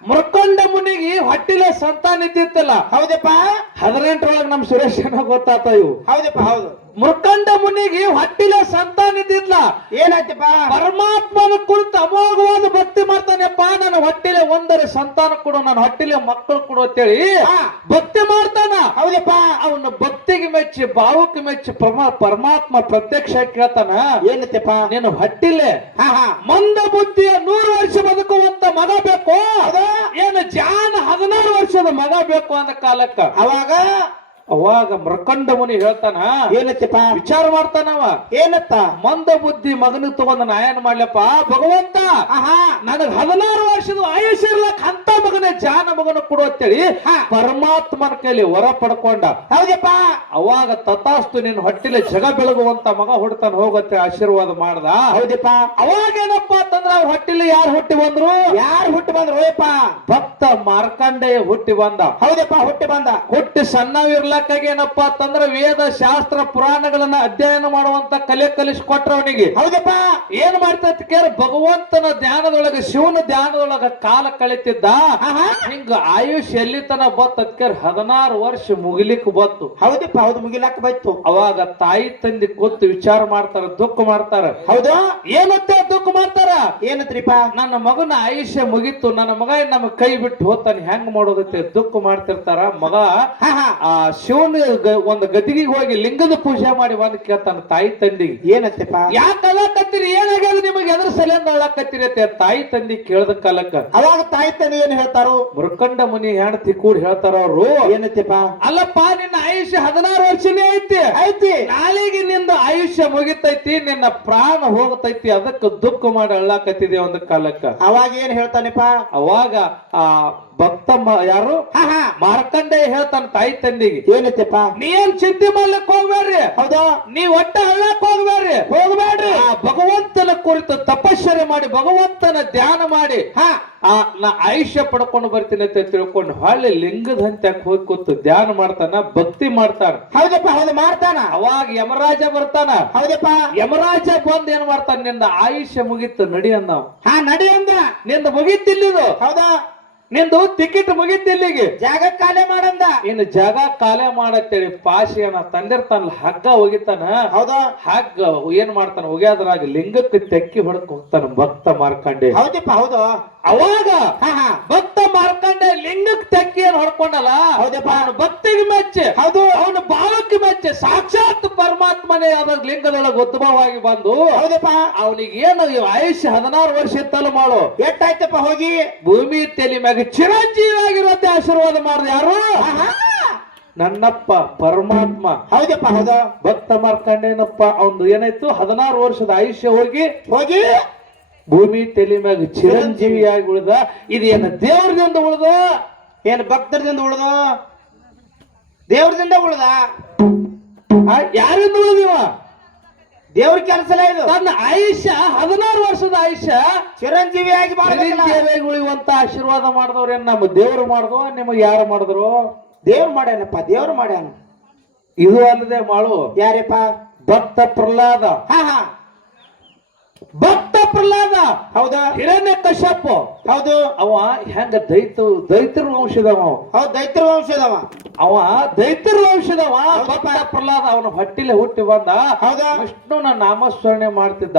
ಮುರ್ಕೊಂಡ ಮುನಿಗಿ ಹೊಟ್ಟಿಲೆ ಸಂತಾನ ಇದ್ದಿತ್ತಲ್ಲ. ಹೌದಪ್ಪ 18ರೊಳಗೆ ನಮ್ ಸುರೇಶ್ ಗೊತ್ತಾತ ಇವು. ಹೌದಪ್ಪ ಹೌದು ಮುರ್ಕಂಡ ಮುನಿಗಿ ಹೊಟ್ಟಿಲೆ ಸಂತಾನ ಇದ್ದಿದ್ಲ. ಏನಾಯ್ತಪ್ಪ? ಪರಮಾತ್ಮನ ಕುರಿತು ಅಮೋಘವಾದ ಭಕ್ತಿ ಮಾಡ್ತಾನೆಪ್ಪ. ನನ್ನ ಹೊಟ್ಟಿಲೆ ಒಂದರೆ ಸಂತಾನ ಕೊಡು, ನನ್ನ ಹೊಟ್ಟಿಲೆ ಮಕ್ಕಳು ಕೊಡು ಅಂತೇಳಿ ಭಕ್ತಿ ಮಾಡ್ತಾನ. ಹೌದಪ್ಪ. ಅವನ ಭಕ್ತಿಗೆ ಮೆಚ್ಚಿ ಭಾವಕ್ಕೆ ಮೆಚ್ಚಿ ಪರಮಾತ್ಮ ಪ್ರತ್ಯಕ್ಷ ಕೇಳ್ತಾನ. ಏನತ್ತಪ್ಪ? ನೀನು ಹೊಟ್ಟಿಲೆ ಮಂದ ಬುದ್ಧಿಯ 100 ವರ್ಷ ಬದುಕುವಂತ ಮಗ ಬೇಕು, ಏನು ಜಾನ 16 ವರ್ಷದ ಮಗ ಬೇಕು ಅಂದ ಕಾಲಕ್ಕ ಅವಾಗ ಅವಾಗ ಮೃಕಂಡ ಮುನಿ ಹೇಳ್ತಾನ, ಏನತ್ತಪ್ಪ ವಿಚಾರ ಮಾಡ್ತಾನವ, ಏನತ್ತ ಮಂದ ಬುದ್ಧಿ ಮಗನ ತಗೊಂಡ ನಾ ಏನ್ ಮಾಡ್ಲಪ್ಪ ಭಗವಂತ, ಆಹಾ ನನಗ್ 16 ವರ್ಷದ ಆಯುಷ್ಯ ಇರ್ಲಕ್ ಅಂತ ಮಗನ ಜಾನ ಮಗನ ಕೊಡು ಅಂತೇಳಿ ಪರಮಾತ್ಮನ ಕೈಲಿ ವರ ಪಡ್ಕೊಂಡ. ಹೌದಪ್ಪ ಅವಾಗ ತಥಾಸ್ತು ನಿನ್ ಹೊಟ್ಟಿಲೆ ಜಗ ಬೆಳಗುವಂತ ಮಗ ಹುಡ್ತಾನ ಹೋಗತ್ತೆ ಆಶೀರ್ವಾದ ಮಾಡ್ದ. ಹೌದಪ್ಪ ಅವಾಗ ಏನಪ್ಪಾ ಅಂತಂದ್ರ ಅವ್ರ ಹೊಟ್ಟಿಲೆ ಯಾರು ಹುಟ್ಟಿ ಬಂದ್ರು? ಯಾರು ಹುಟ್ಟಿ ಬಂದ್ರು? ಓಯಪ್ಪ ಭಕ್ತ ಮಾರ್ಕಂಡೇಯ ಹುಟ್ಟಿ ಬಂದ. ಹೌದಪ್ಪ ಹುಟ್ಟಿ ಬಂದ. ಹುಟ್ಟಿ ಸಣ್ಣವಿರ್ಲಕ್ಕಾಗಿ ಏನಪ್ಪಾ ಅಂತಂದ್ರ ವೇದ ಶಾಸ್ತ್ರ ಪುರಾಣಗಳನ್ನ ಅಧ್ಯಯನ ಮಾಡುವಂತ ಕಲೆ ಕಲಿಸ್ಕೊಟ್ರ ಅವನಿಗೆ. ಹೌದಪ್ಪ ಏನ್ ಮಾಡ್ತಾ ಕೇಳ, ಭಗವಂತನ ಧ್ಯಾನದೊಳಗ ಶಿವನ ಧ್ಯಾನದೊಳಗ ಕಾಲ ಕಳಿತಿದ್ದ. ಹಿಂಗ ಆಯುಷ್ ಎಲ್ಲಿ ತನ ಬತ್ ಅದ್ಕೇರ್ 16 ವರ್ಷ ಮುಗಿಲಿಕ್ ಬತ್ತು. ಹೌದಪ್ಪ ಹೌದು ಮುಗಿಲಾಕ ಬತ್ತು. ಅವಾಗ ತಾಯಿ ತಂದೆ ಕೂತು ವಿಚಾರ ಮಾಡ್ತಾರ, ದುಃಖ ಮಾಡ್ತಾರ. ಹೌದು ಏನಂತ ದುಃಖ ಮಾಡ್ತಾರ? ಏನತ್ರಿಪ್ಪ? ನನ್ನ ಮಗನ ಆಯುಷ್ಯ ಮುಗಿತ್ತು, ನನ್ನ ಮಗ ನಮ್ಮ ಕೈ ಬಿಟ್ಟು ಹೋಗ್ತಾನೆ, ಹೆಂಗ್ ಮಾಡೋದತ್ತೆ ದುಃಖ ಮಾಡ್ತಿರ್ತಾರ. ಮಗ ಆ ಶಿವನ ಒಂದು ಗದಿಗೆ ಹೋಗಿ ಲಿಂಗದ ಪೂಜೆ ಮಾಡಿ ಬಂದ್ ಕೇಳ್ತಾನ ತಾಯಿ ತಂದಿಗೆ. ಏನತ್ತಪ್ಪ? ಯಾಕೆ ಅಳಕತ್ತೀರಿ, ಏನಾಗ್ಯದ ನಿಮಗೆ, ಎದ್ರ ಸಲಿಂದ ಅಳಕತ್ತೀರಿ ಅಂತ ತಾಯಿ ತಂದಿ ಕೇಳ್ದ ಕಾಲಕ್ಕ ಅವಾಗ ತಾಯಿ ತಂದೆ ಏನ್ ಹೇಳ್ತಾರು? ಮೃಕಂಡ ಮುನಿ ಹೆಂಡತಿ ಕೂಡ ಹೇಳ್ತಾರ ಅವ್ರು, ಏನತ್ತಪ್ಪ? ಅಲ್ಲಪ್ಪ ನಿನ್ನ ಆಯುಷ್ಯ 16 ವರ್ಷನೇ ಐತಿ, ನಾಳೆಗೆ ನಿಂದ ಆಯುಷ್ಯ ಮುಗಿತೈತಿ, ನಿನ್ನ ಪ್ರಾಣ ಹೋಗತೈತಿ, ಅದಕ್ಕೆ ದುಃಖ ಮಾಡಿ ಅಳ್ಳಾಕತ್ತಿದೆ ಒಂದು ಕಾಲಕ್ಕ. ಅವಾಗ ಏನ್ ಹೇಳ್ತಾನಪ್ಪ? ಅವಾಗ ಆ ಭಕ್ತ ಯಾರು ಮಾರ್ಕಂಡೇಯ ಹೇಳ್ತಾನ ತಾಯಿ ತಂದಿಗೆ, ಏನತ್ತಪ್ಪ? ನೀ ಏನ್ ಚಿಂತೆ ಮಾಡ್ಲಿಕ್ ಹೋಗ್ಬೇಡ್ರಿ, ಹೌದಾ ನೀ ಒಟ್ಟ ಹಳ್ಳಕ್ ಹೋಗ್ಬೇಡ್ರಿ, ಆ ಭಗವಂತನ ಕುರಿತು ತಪಶ್ಚರ್ಯ ಮಾಡಿ ಭಗವಂತನ ಧ್ಯಾನ ಮಾಡಿ ನಾ ಆಯುಷ್ಯ ಪಡ್ಕೊಂಡು ಬರ್ತೀನಿ ಅಂತ ತಿಳ್ಕೊಂಡು ಹೊಳ್ಳಿ ಲಿಂಗದ ಹಂತಕ್ಕೆ ಹೋಗಿ ಕೂತು ಧ್ಯಾನ ಮಾಡ್ತಾನ, ಭಕ್ತಿ ಮಾಡ್ತಾನ. ಹೌದಪ್ಪ ಹೌದು ಮಾಡ್ತಾನ. ಅವಾಗ ಯಮರಾಜ ಬರ್ತಾನ. ಹೌದಪ್ಪ ಯಮರಾಜ ಬಂದ್ ಏನ್ ಮಾಡ್ತಾನ, ನಿಂದ ಆಯುಷ್ಯ ಮುಗಿತ್ತು ನಡಿ ಅಂದ. ನಡಿ ಅಂದ. ನಿಂದ ಮುಗಿತಿಲ್ಲಿದು, ಹೌದಾ ನಿಂದು ಟಿಕೆಟ್ ಮುಗಿತಿಲ್ಲಿಗೆ, ಜಾಗ ಖಾಲಿ ಮಾಡಂದ. ಇನ್ನು ಜಾಗ ಖಾಲಿ ಮಾಡತ್ತೇಳಿ ಪಾಶಿಯನ್ನ ತಂದಿರ್ತಾನಲ್ಲ, ಹಗ್ಗ ಒಗಿತಾನ. ಹೌದಾ ಹಗ್ಗ ಏನ್ ಮಾಡ್ತಾನ, ಒಗ್ಯಾದ್ರಾಗ ಲಿಂಗಕ್ಕೆ ತೆಕ್ಕಿ ಹೊಡಕ್ ಹೋಗ್ತಾನ ಭಕ್ತ ಮಾರ್ಕಂಡೆ. ಹೌದಪ್ಪ ಹೌದು. ಅವಾಗ ಭಕ್ತ ಮಾರ್ಕಂಡೆ ಲಿಂಗಕ್ಕೆ ತೆಕ್ಕಿಯನ್ನು ಹೊಡ್ಕೊಂಡಲ್ಲ, ಹೌದಪ್ಪ ಅವನ ಭಕ್ತಿಗೆ ಮೆಚ್ಚೆ, ಹೌದು ಅವನ ಭಾವಕ್ಕೆ ಮೆಚ್ಚೆ ಸಾಕ್ಷಾತ್ ಪರಮಾತ್ಮನೇ ಅದ ಲಿಂಗದೊಳಗೆ ಉದ್ಭವವಾಗಿ ಬಂದು, ಹೌದಪ್ಪ ಅವನಿಗೆ ಏನು ಆಯುಷ್ಯ 16 ವರ್ಷ ಇತ್ತಲ್ಲ ಮಾಡು, ಎಷ್ಟಾಯ್ತಪ್ಪ ಹೋಗಿ ಭೂಮಿ ತೆಲಿ ಮ್ಯಾಗ ಚಿರಂಜೀವಿಯಾಗಿರುತ್ತೆ ಆಶೀರ್ವಾದ ಮಾಡಿದ ಯಾರು? ನನ್ನಪ್ಪ ಪರಮಾತ್ಮ. ಹೌದಪ್ಪ ಹೌದು. ಭಕ್ತ ಮಾರ್ಕಂಡೇನಪ್ಪ ಅವನು ಏನಾಯ್ತು, 16 ವರ್ಷದ ಆಯುಷ್ಯ ಹೋಗಿ ಭೂಮಿ ತೆಲಿ ಮ್ಯಾಗ ಚಿರಂಜೀವಿಯಾಗಿ ಉಳಿದ. ಇದೇನು ದೇವ್ರದಿಂದ ಉಳಿದ, ಏನು ಭಕ್ತರದಿಂದ ಉಳಿದ? ದೇವ್ರದಿಂದ ಉಳಿದ. ಯಾರಿಂದ ಉಳಿದಿವ? ದೇವ್ರ ಕೆಲಸ ಇದು. ತನ್ನ ಆಯುಷ್ಯ 16 ವರ್ಷದ ಆಯುಷ್ಯ ಚಿರಂಜೀವಿಯಾಗಿ ಚಿರಂಜೀವಿಯಾಗಿ ಉಳಿಯುವಂತ ಆಶೀರ್ವಾದ ಮಾಡಿದವ್ರೇನ್ ನಮ್ಮ ದೇವ್ರು ಮಾಡಿದ್ವ, ನಿಮಗೆ ಯಾರು ಮಾಡಿದ್ರು? ದೇವ್ರು ಮಾಡ್ಯಾನಪ್ಪ, ದೇವ್ರು ಮಾಡ್ಯಾನ. ಇದು ಅಲ್ಲದೆ ಮಾಡು, ಯಾರಪ್ಪ? ಭಕ್ತ ಪ್ರಹ್ಲಾದ. ಭಕ್ತ ಪ್ರಹ್ಲಾದ ಹೌದಾ? ಹಿರಣ್ಯ ಕಶ್ಯಪ. ಹೌದು. ಅವ ಹೆಂಗ ದೈತ್ರ ವಂಶದವ. ಹೌದು ದೈತ್ರ ವಂಶದವ. ಅವ ದೈತ್ರ ವಂಶದವ. ಭಕ್ತ ಪ್ರಹ್ಲಾದ ಅವನ ಹೊಟ್ಟಿಲೆ ಹುಟ್ಟಿ ಬಂದ. ಹೌದಾ? ವಿಷ್ಣುನ ನಾಮಸ್ಮರಣೆ ಮಾಡ್ತಿದ್ದ.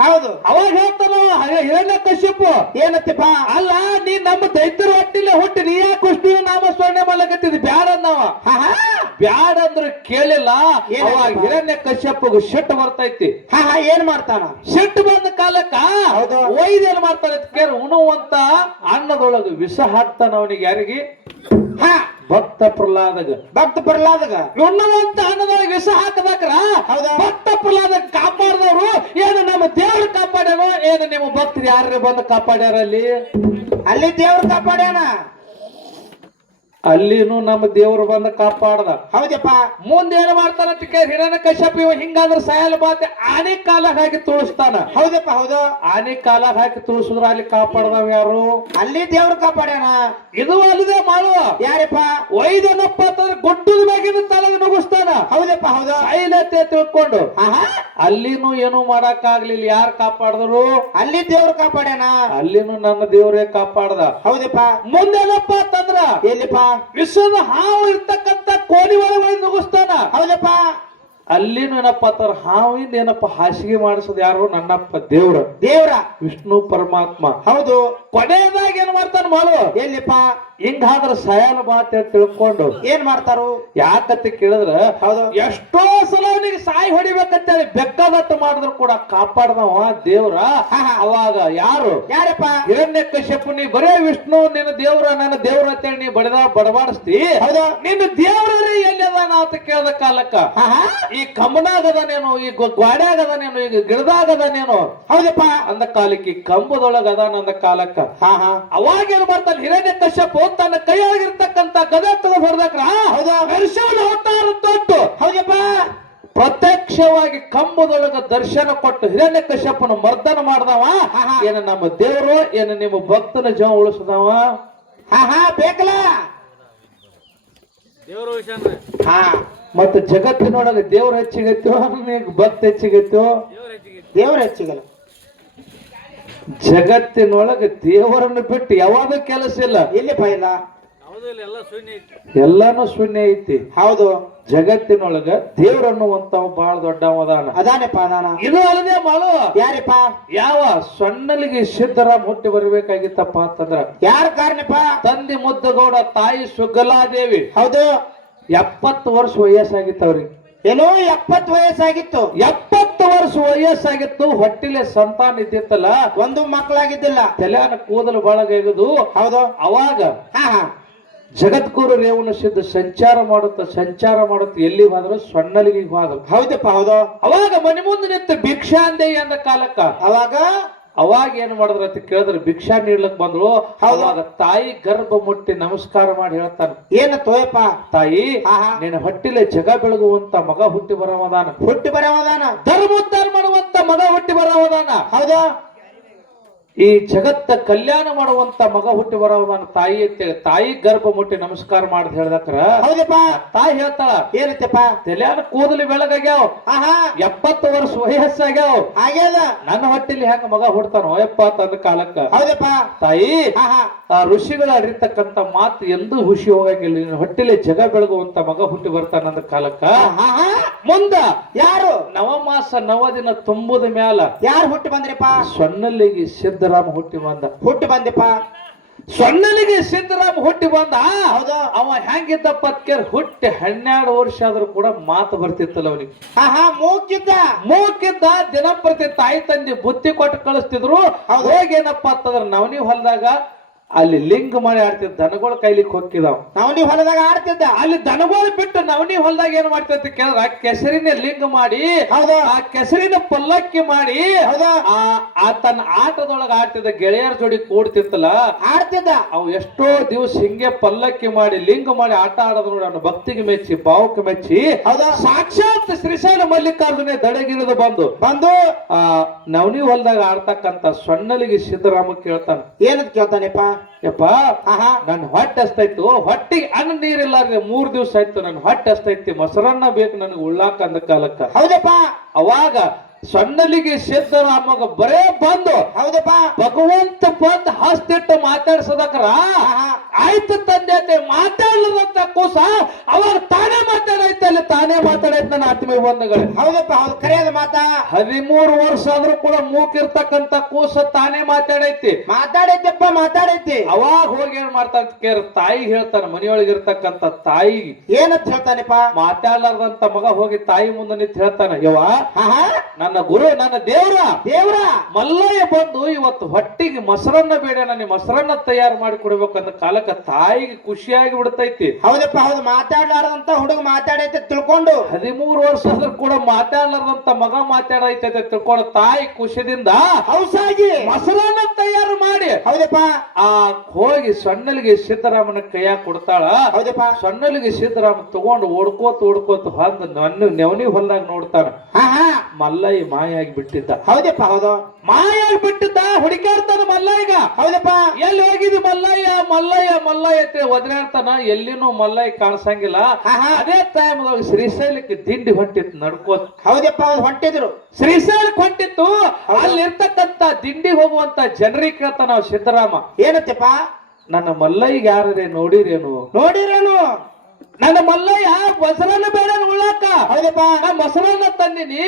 ಹೌದು. ಅವಾಗ ಹೇಳ್ತಾನ ಹಿರಣ್ಯ ಕಶ್ಯಪ, ಏನತ್ತಪ್ಪ? ಅಲ್ಲ ನೀ ನಮ್ಮ ದೈತ್ಯರ ಹೊಟ್ಟಿಲೆ ಹುಟ್ಟಿ ನೀ ಯಾಕೆ ವಿಷ್ಣುವಿನ ನಾಮಸ್ಮರಣೆ ಮಾಡ್ಲಕತ್ತಿದ್? ಬ್ಯಾಡ ಅಂದವ. ಬ್ಯಾಡ ಅಂದ್ರೆ ಕೇಳಿಲ್ಲ. ಅವಾಗ ಹಿರಣ್ಯ ಕಶ್ಯಪಗೂ ಸಿಟ್ಟು ಬರ್ತೈತಿ. ಏನ್ ಮಾಡ್ತಾನ? ಸಿಟ್ಟು ಬಂದ ಕಾಲಕ್ಕ ಒಯ್ದ ಏನ್ ಮಾಡ್ತಾನೆ ಕೇಳ, ಉಣುವಂತ ಅನ್ನದೊಳಗ ವಿಷ ಹಾಕ್ತಾನ ಅವನಿಗೆ. ಯಾರಿಗೆ? ಭಕ್ತ ಪ್ರಹ್ಲಾದಗ. ಭಕ್ತ ಪ್ರಹ್ಲಾದಗ ಉಣ್ಣುವಂತ ಅನ್ನದೊಳಗೆ ವಿಷ ಹಾಕದಾಕ್ರ ಭಕ್ತ ಪ್ರಹ್ಲಾದ ಕಾಪಾಡಿದವರು ಏನು ನಮ್ಮ ದೇವ್ರು ಕಾಪಾಡ್ಯಾನೋ ಏನು ನಿಮ್ಮ ಭಕ್ತರು ಯಾರೇ ಬಂದು ಕಾಪಾಡ್ಯಾರ? ಅಲ್ಲಿ ದೇವ್ರು ಕಾಪಾಡ್ಯಾನ. ಅಲ್ಲಿನೂ ನಮ್ಮ ದೇವ್ರು ಬಂದು ಕಾಪಾಡ್ದ. ಹೌದಪ್ಪ. ಮುಂದೇನು ಮಾಡ್ತಾನಂತ ಕೇಳಿ ಹಿರಣ್ಯ ಕಶ್ಯಪ ಇವ ಹಿಂಗಾದ್ರೆ ಸಾಯಲ್ ಬಾತೆ ಆನೆ ಕಾಲಾಗ ಹಾಕಿ ತುಳಿಸ್ತಾನ. ಹೌದಪ್ಪ ಹೌದು. ಆನೆ ಕಾಲಾಗ ಹಾಕಿ ತುಳಿಸಿದ್ರ ಅಲ್ಲಿ ಕಾಪಾಡ್ದವ್ ಯಾರು? ಅಲ್ಲಿ ದೇವ್ರು ಕಾಪಾಡ್ಯಾನ. ಇದು ಅಲ್ಲದೆ ಮಾಡುವ ಯಾರಪ್ಪ? ಒಯ್ದನಪ್ಪ ಅಂತಂದ್ರೆ ಗೊಡ್ಡದ ಮ್ಯಾಗಿನ ತಲೆಗೆ ನುಗ್ಗಿಸ್ತಾನ. ಹೌದಪ್ಪ ಹೌದು. ಸಾಯಿಲತೆ ತಿಳ್ಕೊಂಡು ಅಲ್ಲಿನೂ ಏನು ಮಾಡಕ್ ಆಗ್ಲಿಲ್ಲ. ಯಾರು ಕಾಪಾಡಿದ್ರು? ಅಲ್ಲಿ ದೇವ್ರು ಕಾಪಾಡ್ಯಾನ. ಅಲ್ಲಿನೂ ನನ್ನ ದೇವ್ರೇ ಕಾಪಾಡ್ದ. ಹೌದಪ್ಪ. ಮುಂದೇನಪ್ಪ ಅಂತಂದ್ರ ಎಲ್ಲಿಪ್ಪ? ವಿಶ್ವದ ಹಾವು ಇರ್ತಕ್ಕಂತ ಕೋಣಿ ಒಳಗೆ ನುಗ್ಗಿಸ್ತಾನ. ಹೌದಪ್ಪ. ಅಲ್ಲಿನೂ ಏನಪ್ಪ ಅಂತಾರ ಹಾವಿಂದ ಏನಪ್ಪ ಹಾಸಿಗೆ ಮಾಡಿಸೋದು ಯಾರು ನನ್ನಪ್ಪ ದೇವ್ರ ದೇವ್ರ ವಿಷ್ಣು ಪರಮಾತ್ಮ. ಹೌದು. ಕೊನೆಯದಾಗ ಏನ್ ಮಾಡ್ತಾನ ಮಾಡು ಎಲ್ಲಿಪ್ಪ ಹಿಂಗಾದ್ರ ಸಾಯಲ್ಲ ಮಾತ ತಿಳ್ಕೊಂಡು ಏನ್ ಮಾಡ್ತಾರು ಯಾಕಂತ ಕೇಳಿದ್ರ ಹೌದು ಎಷ್ಟೋ ಸಲ ಅವನಿಗೆ ಸಾಯಿ ಹೊಡಿಬೇಕಂತೇಳಿ ಬೆಕ್ಕದಟ್ಟು ಮಾಡಿದ್ರು ಕೂಡ ಕಾಪಾಡ್ದವ ದೇವ್ರ. ಅವಾಗ ಯಾರು ಯಾರಪ್ಪ ಹಿರಣ್ಯಕಶ್ಯಪು ನೀ ಬರೇ ವಿಷ್ಣು ನಿನ್ನ ದೇವ್ರ ನನ್ನ ದೇವ್ರ ಅಂತೇಳಿ ನೀ ಬಡಬಾಡಿಸ್ತಿ ಹೌದು ನಿನ್ನ ದೇವ್ರೇ ಎಲ್ಲಿದಾನ ಅಂತ ಕೇಳ್ದ ಕಾಲಕ್ಕ ಈ ಕಮ್ಮನಾಗದನೇನು ಈ ಗ್ವಾಡ್ಯಾಗದನೇನು ಈಗ ಗಿಡದಾಗದನೇನು ಹೌದಪ್ಪ ಅಂದ ಕಾಲಕ್ಕೆ ಈ ಕಂಬದೊಳಗ ಅದಾನ ಅಂದ ಕಾಲಕ್ಕ ಅವಾಗ ಏನ್ ಬರ್ತಾನೆ ಹಿರಣ್ಯಕಶ್ಯಪು ತನ್ನ ಕೈಯೊಳಗಿರ್ತಕ್ಕಂತ ಗದೆ ತಗೊಂಡ್ ಹೊಡೆದಕ್ರ ಅವತಾರ ತೊಟ್ಟು ಹೌದಪ್ಪ ಪ್ರತ್ಯಕ್ಷವಾಗಿ ಕಂಬದೊಳಗ ದರ್ಶನ ಕೊಟ್ಟು ಹಿರಣ್ಯಕಶ್ಯಪನ ಮರ್ದನ ಮಾಡ್ದವ. ಏನ ನಮ್ಮ ದೇವರು ಏನ ನಿಮ್ಮ ಭಕ್ತನ ಜೀವ ಉಳಿಸದವ ಬೇಕಲ್ಲ ದೇವ್ರ ವಿಷಯ ಮತ್ತ ಜಗತ್ತಿನೊಳಗ ದೇವ್ರ ಹೆಚ್ಚಿಗೈತೋ ಭಕ್ತ ಹೆಚ್ಚಿಗೈತೋ ದೇವ್ರ ಹೆಚ್ಚಿಗಲ್ಲ. ಜಗತ್ತಿನೊಳಗ ದೇವರನ್ನು ಬಿಟ್ಟು ಯಾವಾಗ ಕೆಲಸ ಇಲ್ಲ. ಎಲ್ಲಿಪ್ಪ ಇಲ್ಲ ಎಲ್ಲಾನು ಶೂನ್ಯ ಐತಿ. ಹೌದು ಜಗತ್ತಿನೊಳಗ ದೇವ್ರನ್ನುವಂತವ ಬಹಳ ದೊಡ್ಡವದಾನ ಅದಾನಪ್ಪ ಅದಾನ. ಇದು ಅಲ್ಲದೆ ಮಾಡು ಯಾರಪ್ಪ ಯಾವ ಸೊನ್ನಲಿಗೆ ಸಿದ್ದರಾಮ್ ಹುಟ್ಟಿ ಬರ್ಬೇಕಾಗಿತ್ತಪ್ಪ ಅಂತಂದ್ರ ಯಾರ ಕಾರಣಪ್ಪ ತಂದೆ ಮುದ್ದಗೌಡ ತಾಯಿ ಸುಗ್ಗಲಾದೇವಿ. ಹೌದು 70 ವರ್ಷ ವಯಸ್ಸಾಗಿತ್ತವ್ರಿಗೆ. ಏನೋ 70 ವಯಸ್ಸಾಗಿತ್ತು. 70 ವರ್ಷ ವಯಸ್ಸಾಗಿತ್ತು. ಹೊಟ್ಟಿಲೆ ಸಂತಾನ ಇದ್ದಿತ್ತಲ್ಲ, ಒಂದು ಮಕ್ಕಳಾಗಿದ್ದಿಲ್ಲ. ತಲೆಯಾನ ಕೂದಲು ಬಳಗದು. ಹೌದು ಅವಾಗ ಜಗದ್ಗುರು ರೇವಣ ಸಿದ್ಧ ಸಂಚಾರ ಮಾಡುತ್ತ ಎಲ್ಲಿ ಹೋದ್ರು ಸೊನ್ನಲಿಗೆ ಹೋದ್ರು. ಹೌದಪ್ಪ ಹೌದು. ಅವಾಗ ಮನೆ ಮುಂದೆ ನಿಂತು ಭಿಕ್ಷಾ ಅಂದೇ ಅಂದ ಕಾಲಕ್ಕ ಅವಾಗ ಏನ್ ಮಾಡಿದ್ರ ಅಂತ ಕೇಳಿದ್ರೆ ಭಿಕ್ಷಾ ನೀಡ್ಲಕ್ ಬಂದ್ರು. ಅವಾಗ ತಾಯಿ ಗರ್ಭ ಮುಟ್ಟಿ ನಮಸ್ಕಾರ ಮಾಡಿ ಹೇಳ್ತಾನ, ಏನ ತೋಯಪ್ಪ ತಾಯಿ ನಿನ್ನ ಹೊಟ್ಟಿಲೆ ಜಗ ಬೆಳಗುವಂತ ಮಗ ಹುಟ್ಟಿ ಬರವದಾನ, ಧರ್ಮೋದ್ಧಾರ ಮಾಡುವಂತ ಮಗ ಹುಟ್ಟಿ ಬರವದಾನ. ಹೌದಾ ಈ ಜಗತ್ತ ಕಲ್ಯಾಣ ಮಾಡುವಂತ ಮಗ ಹುಟ್ಟಿ ಬರವದಾನ ತಾಯಿ ಅಂತೇಳಿ ತಾಯಿ ಗರ್ಭ ಮುಟ್ಟಿ ನಮಸ್ಕಾರ ಮಾಡಿ ಹೇಳ್ದಕ್ರ ಹೌದಪ್ಪ ತಾಯಿ ಹೇಳ್ತಾಳ, ಏನತ್ತಪ್ಪ ತಲೆಯಾನ ಕೂದಲು ಬೆಳಗಾಗ್ಯಾವ, 70 ವರ್ಷ ವಯಸ್ಸಾಗ್ಯಾವ, ಆಗ್ಯದ ನನ್ನ ಹೊಟ್ಟಿಲಿ ಹೆಂಗ ಮಗ ಹುಡ್ತಾನ ಯಪ್ಪ ತಂದ ಕಾಲಕ್ಕ. ಹೌದಪ್ಪ ತಾಯಿ ಆ ಋಷಿಗಳ ಅರಿತಕ್ಕಂತ ಮಾತು ಎಂದೂ ಹುಷಿ ಹೋಗಂಗಿಲ್ಲ. ನಿನ್ನ ಹೊಟ್ಟಿಲೆ ಜಗ ಬೆಳಗುವಂತ ಮಗ ಹುಟ್ಟಿ ಬರ್ತಾನಂದ ಕಾಲಕ್ಕ ಮುಂದ ಯಾರು ನವಮಾಸ 9 ದಿನ ತುಂಬುದ ಮ್ಯಾಲ ಯಾರು ಹುಟ್ಟಿ ಬಂದ್ರಿಪ್ಪ? ಸೊನ್ನಲಿಗೆ ಸಿದ್ದರಾಮ ಹುಟ್ಟಿ ಬಂದಪ್ಪ. ಸೊನ್ನಲಿಗೆ ಸಿದ್ದರಾಮ ಹುಟ್ಟಿ ಬಂದ. ಹೌದು ಅವ ಹೆಂಗಿದ್ದಪ್ಪ ಅದ್ಕೇರ್ ಹುಟ್ಟಿ 12 ವರ್ಷ ಆದ್ರೂ ಕೂಡ ಮಾತು ಬರ್ತಿತ್ತಲ್ಲ ಅವನಿಗೆ. ಮೂಕಿದ್ದ ದಿನಪ್ರತಿ ತಾಯಿ ತಂದೆ ಬುತ್ತಿ ಕೊಟ್ಟು ಕಳಿಸ್ತಿದ್ರು. ಹೋಗೇನಪ್ಪ ಅಂತಂದ್ರ ನವನಿ ಹೊಲದಾಗ ಅಲ್ಲಿ ಲಿಂಗ ಮಾಡಿ ಆಡ್ತಿದ್ದ, ದನಗಳ ಕೈಲಿಕ್ ಹೋಗಿದಾವ್. ನವನಿ ಹೊಲದಾಗ ಆಡ್ತಿದ್ದ. ಅಲ್ಲಿ ದನಗಳು ಬಿಟ್ಟು ನವನಿ ಹೊಲದಾಗ ಏನ್ ಮಾಡ್ತಿದ್ದ ಕೇಳಿದ್ರ ಕೆಸರಿನ ಲಿಂಗ ಮಾಡಿ, ಆ ಕೆಸರಿನ ಪಲ್ಲಕ್ಕಿ ಮಾಡಿ ಆ ತನ್ನ ಆಟದೊಳಗ ಆಡ್ತಿದ್ದ. ಗೆಳೆಯರ ಜೋಡಿ ಕೂಡ್ತಿತ್ತಲ್ಲ ಆಡ್ತಿದ್ದ. ಅವು ಎಷ್ಟೋ ದಿವಸ ಹಿಂಗೆ ಪಲ್ಲಕ್ಕಿ ಮಾಡಿ ಲಿಂಗ ಮಾಡಿ ಆಟ ಆಡೋದು ನೋಡಿ ಅವನ ಭಕ್ತಿಗೆ ಮೆಚ್ಚಿ ಭಾವಕ್ಕೆ ಮೆಚ್ಚಿ ಸಾಕ್ಷಾತ್ ಶ್ರೀಶೈಲ ಮಲ್ಲಿಕಾರ್ಜುನ ದಡಗಿಳಿದು ಬಂದು ಆ ನವನಿ ಹೊಲದಾಗ ಆಡ್ತಕ್ಕಂತ ಸೊನ್ನಲಿಗೆ ಸಿದ್ದರಾಮ ಕೇಳ್ತಾನ, ಏನಂತ ಕೇಳ್ತಾನೆಪ್ಪ? ಯಪ್ಪ ನನ್ ಹೊಟ್ಟೆ ಅಷ್ಟೈತು, ಹೊಟ್ಟಿಗೆ ಅನ್ನ ನೀರಿಲ್ಲ 3 ದಿವಸ ಆಯ್ತು, ನನ್ ಹೊಟ್ಟೆ ಅಷ್ಟೈತಿ, ಮೊಸರನ್ನ ಬೇಕು ನನಗೆ ಉಳ್ಳಾಕ ಅಂದ ಕಾಲಕ್ಕ. ಹೌದಪ್ಪ ಅವಾಗ ಸೊನ್ನಲಿಗೆ ಸಿದ್ದರಾಮಗ ಬರೇ ಬಂದು ಹೌದಪ್ಪ ಭಗವಂತ ಬಂದ್ ಹಸ್ತಿಟ್ಟು ಮಾತಾಡ್ಸದಕ್ರ ಆಯ್ತು ತಂದೆ ಮಾತಾಡ್ಲದಂತ ಕೂಸ ಅವಾಗ ತಾನೇ ಮಾತಾಡೈತಲ್ಲಿ, ತಾನೇ ಮಾತಾಡೈತ್ ನನ್ನ ಆತ್ಮೀಯ ಬಂಧುಗಳೇ. ಹೌದಪ್ಪ ಹೌದು ಕರೆಯದ ಮಾತಾ. 13 ವರ್ಷ ಆದ್ರೂ ಕೂಡ ಮೂಕಿರ್ತಕ್ಕಂತ ಕೂಸ ತಾನೇ ಮಾತಾಡೈತಪ್ಪ ಮಾತಾಡೈತಿ. ಅವಾಗ ಹೋಗಿ ಏನ್ ಮಾಡ್ತಾನ ಕೇರ್ ತಾಯಿ ಹೇಳ್ತಾನ, ಮನೆಯೊಳಗಿರ್ತಕ್ಕಂತ ತಾಯಿ ಏನಂತ ಹೇಳ್ತಾನೆಪ್ಪ? ಮಾತಾಡ್ಲಾರ್ದಂತ ಮಗ ಹೋಗಿ ತಾಯಿ ಮುಂದೆ ನಿಂತು ಹೇಳ್ತಾನ, ಯವ್ವ ನನ್ನ ಗುರು ನನ್ನ ದೇವ್ರ ಮಲ್ಲಯ್ಯ ಬಂದು ಇವತ್ತು ಹೊಟ್ಟಿಗೆ ಮೊಸರನ್ನ ಬೇಡ, ನನಗೆ ಮೊಸರನ್ನ ತಯಾರು ಮಾಡಿ ಕೊಡ್ಬೇಕಂದ ಕಾಲಕ್ಕ ತಾಯಿಗೆ ಖುಷಿಯಾಗಿ ಬಿಡ್ತೈತಿ. ಹೌದಪ್ಪ ಹೌದು ಮಾತಾಡ್ಲಾರ್ದಂತ ಹುಡುಗ ಮಾತಾಡೈತೆ ತಿಳ್ಕೊಂಡು 13 ವರ್ಷ ಆದ್ರೂ ಕೂಡ ಮಾತಾಡ್ಲಾರ್ದಂತ ಮಗ ಮಾತಾಡೈತೆ ತಿಳ್ಕೊಂಡು ತಾಯಿ ಖುಷಿದಿಂದ ಹೌಸಾಗಿ ಮೊಸರನ್ನ ತಯಾರು ಮಾಡಿ ಹೌದಪ್ಪ ಆ ಹೋಗಿ ಸೊನ್ನಲಿಗೆ ಸಿದ್ದರಾಮನ ಕೈಯಾಗ ಕೊಡ್ತಾಳ. ಹೌದಪ್ಪ ಸೊನ್ನಲಿಗೆ ಸಿದ್ದರಾಮ ತಗೊಂಡು ಓಡ್ಕೋತ ಹೊಂದ್ ನೆವನಿ ಹೊಲ್ದಾಗ ನೋಡ್ತಾನ, ಮಲ್ಲಯ್ಯ ಮಾಯಾಗಿ ಬಿಟ್ಟಿದ್ದ. ಹೌದಪ್ಪ ಹೌದು ಮಾಯಾಗಿ ಬಿಟ್ಟಿದ್ದ. ಹುಡುಕಾಡ್ತಾನ ಮಲ್ಲಯ್ಯಗ. ಹೌದಪ್ಪ ಎಲ್ಲಿ ಹೋಗಿದ್ ಮಲ್ಲಯ್ಯ ಅಂತ ಒದರಾಡ್ತಾನ, ಎಲ್ಲಿನೂ ಮಲ್ಲಯ್ಯ ಕಾಣಿಸಂಗಿಲ್ಲ. ಅದೇ ಟೈಮ್ದಾಗ ಶ್ರೀಶೈಲಕ್ಕೆ ದಿಂಡಿ ಹೊಂಟಿತ್ತು ನಡ್ಕೋತ. ಹೌದಪ್ಪ ಅವ್ರು ಹೊಂಟಿದ್ರು, ಶ್ರೀಶೈಲಕ್ಕೆ ಹೊಂಟಿತ್ತು. ಅಲ್ಲಿ ಇರ್ತಕ್ಕಂತ ದಿಂಡಿ ಹೋಗುವಂತ ಜನರಿಗೆ ಕೇಳ್ತಾನ ನಾವು ಸಿದ್ದರಾಮ, ಏನತ್ತಪ್ಪ ನನ್ನ ಮಲ್ಲಯ್ಯಗೆ ಯಾರೇ ನೋಡಿರೇನು? ನನ್ನ ಮಲ್ಲಯ್ಯ ಮೊಸರನ್ನ ಬೇಡ ಉಳ್ಳಾಕ ಹೌದಪ್ಪ ನಾ ಮೊಸರನ್ನ ತಂದಿನಿ.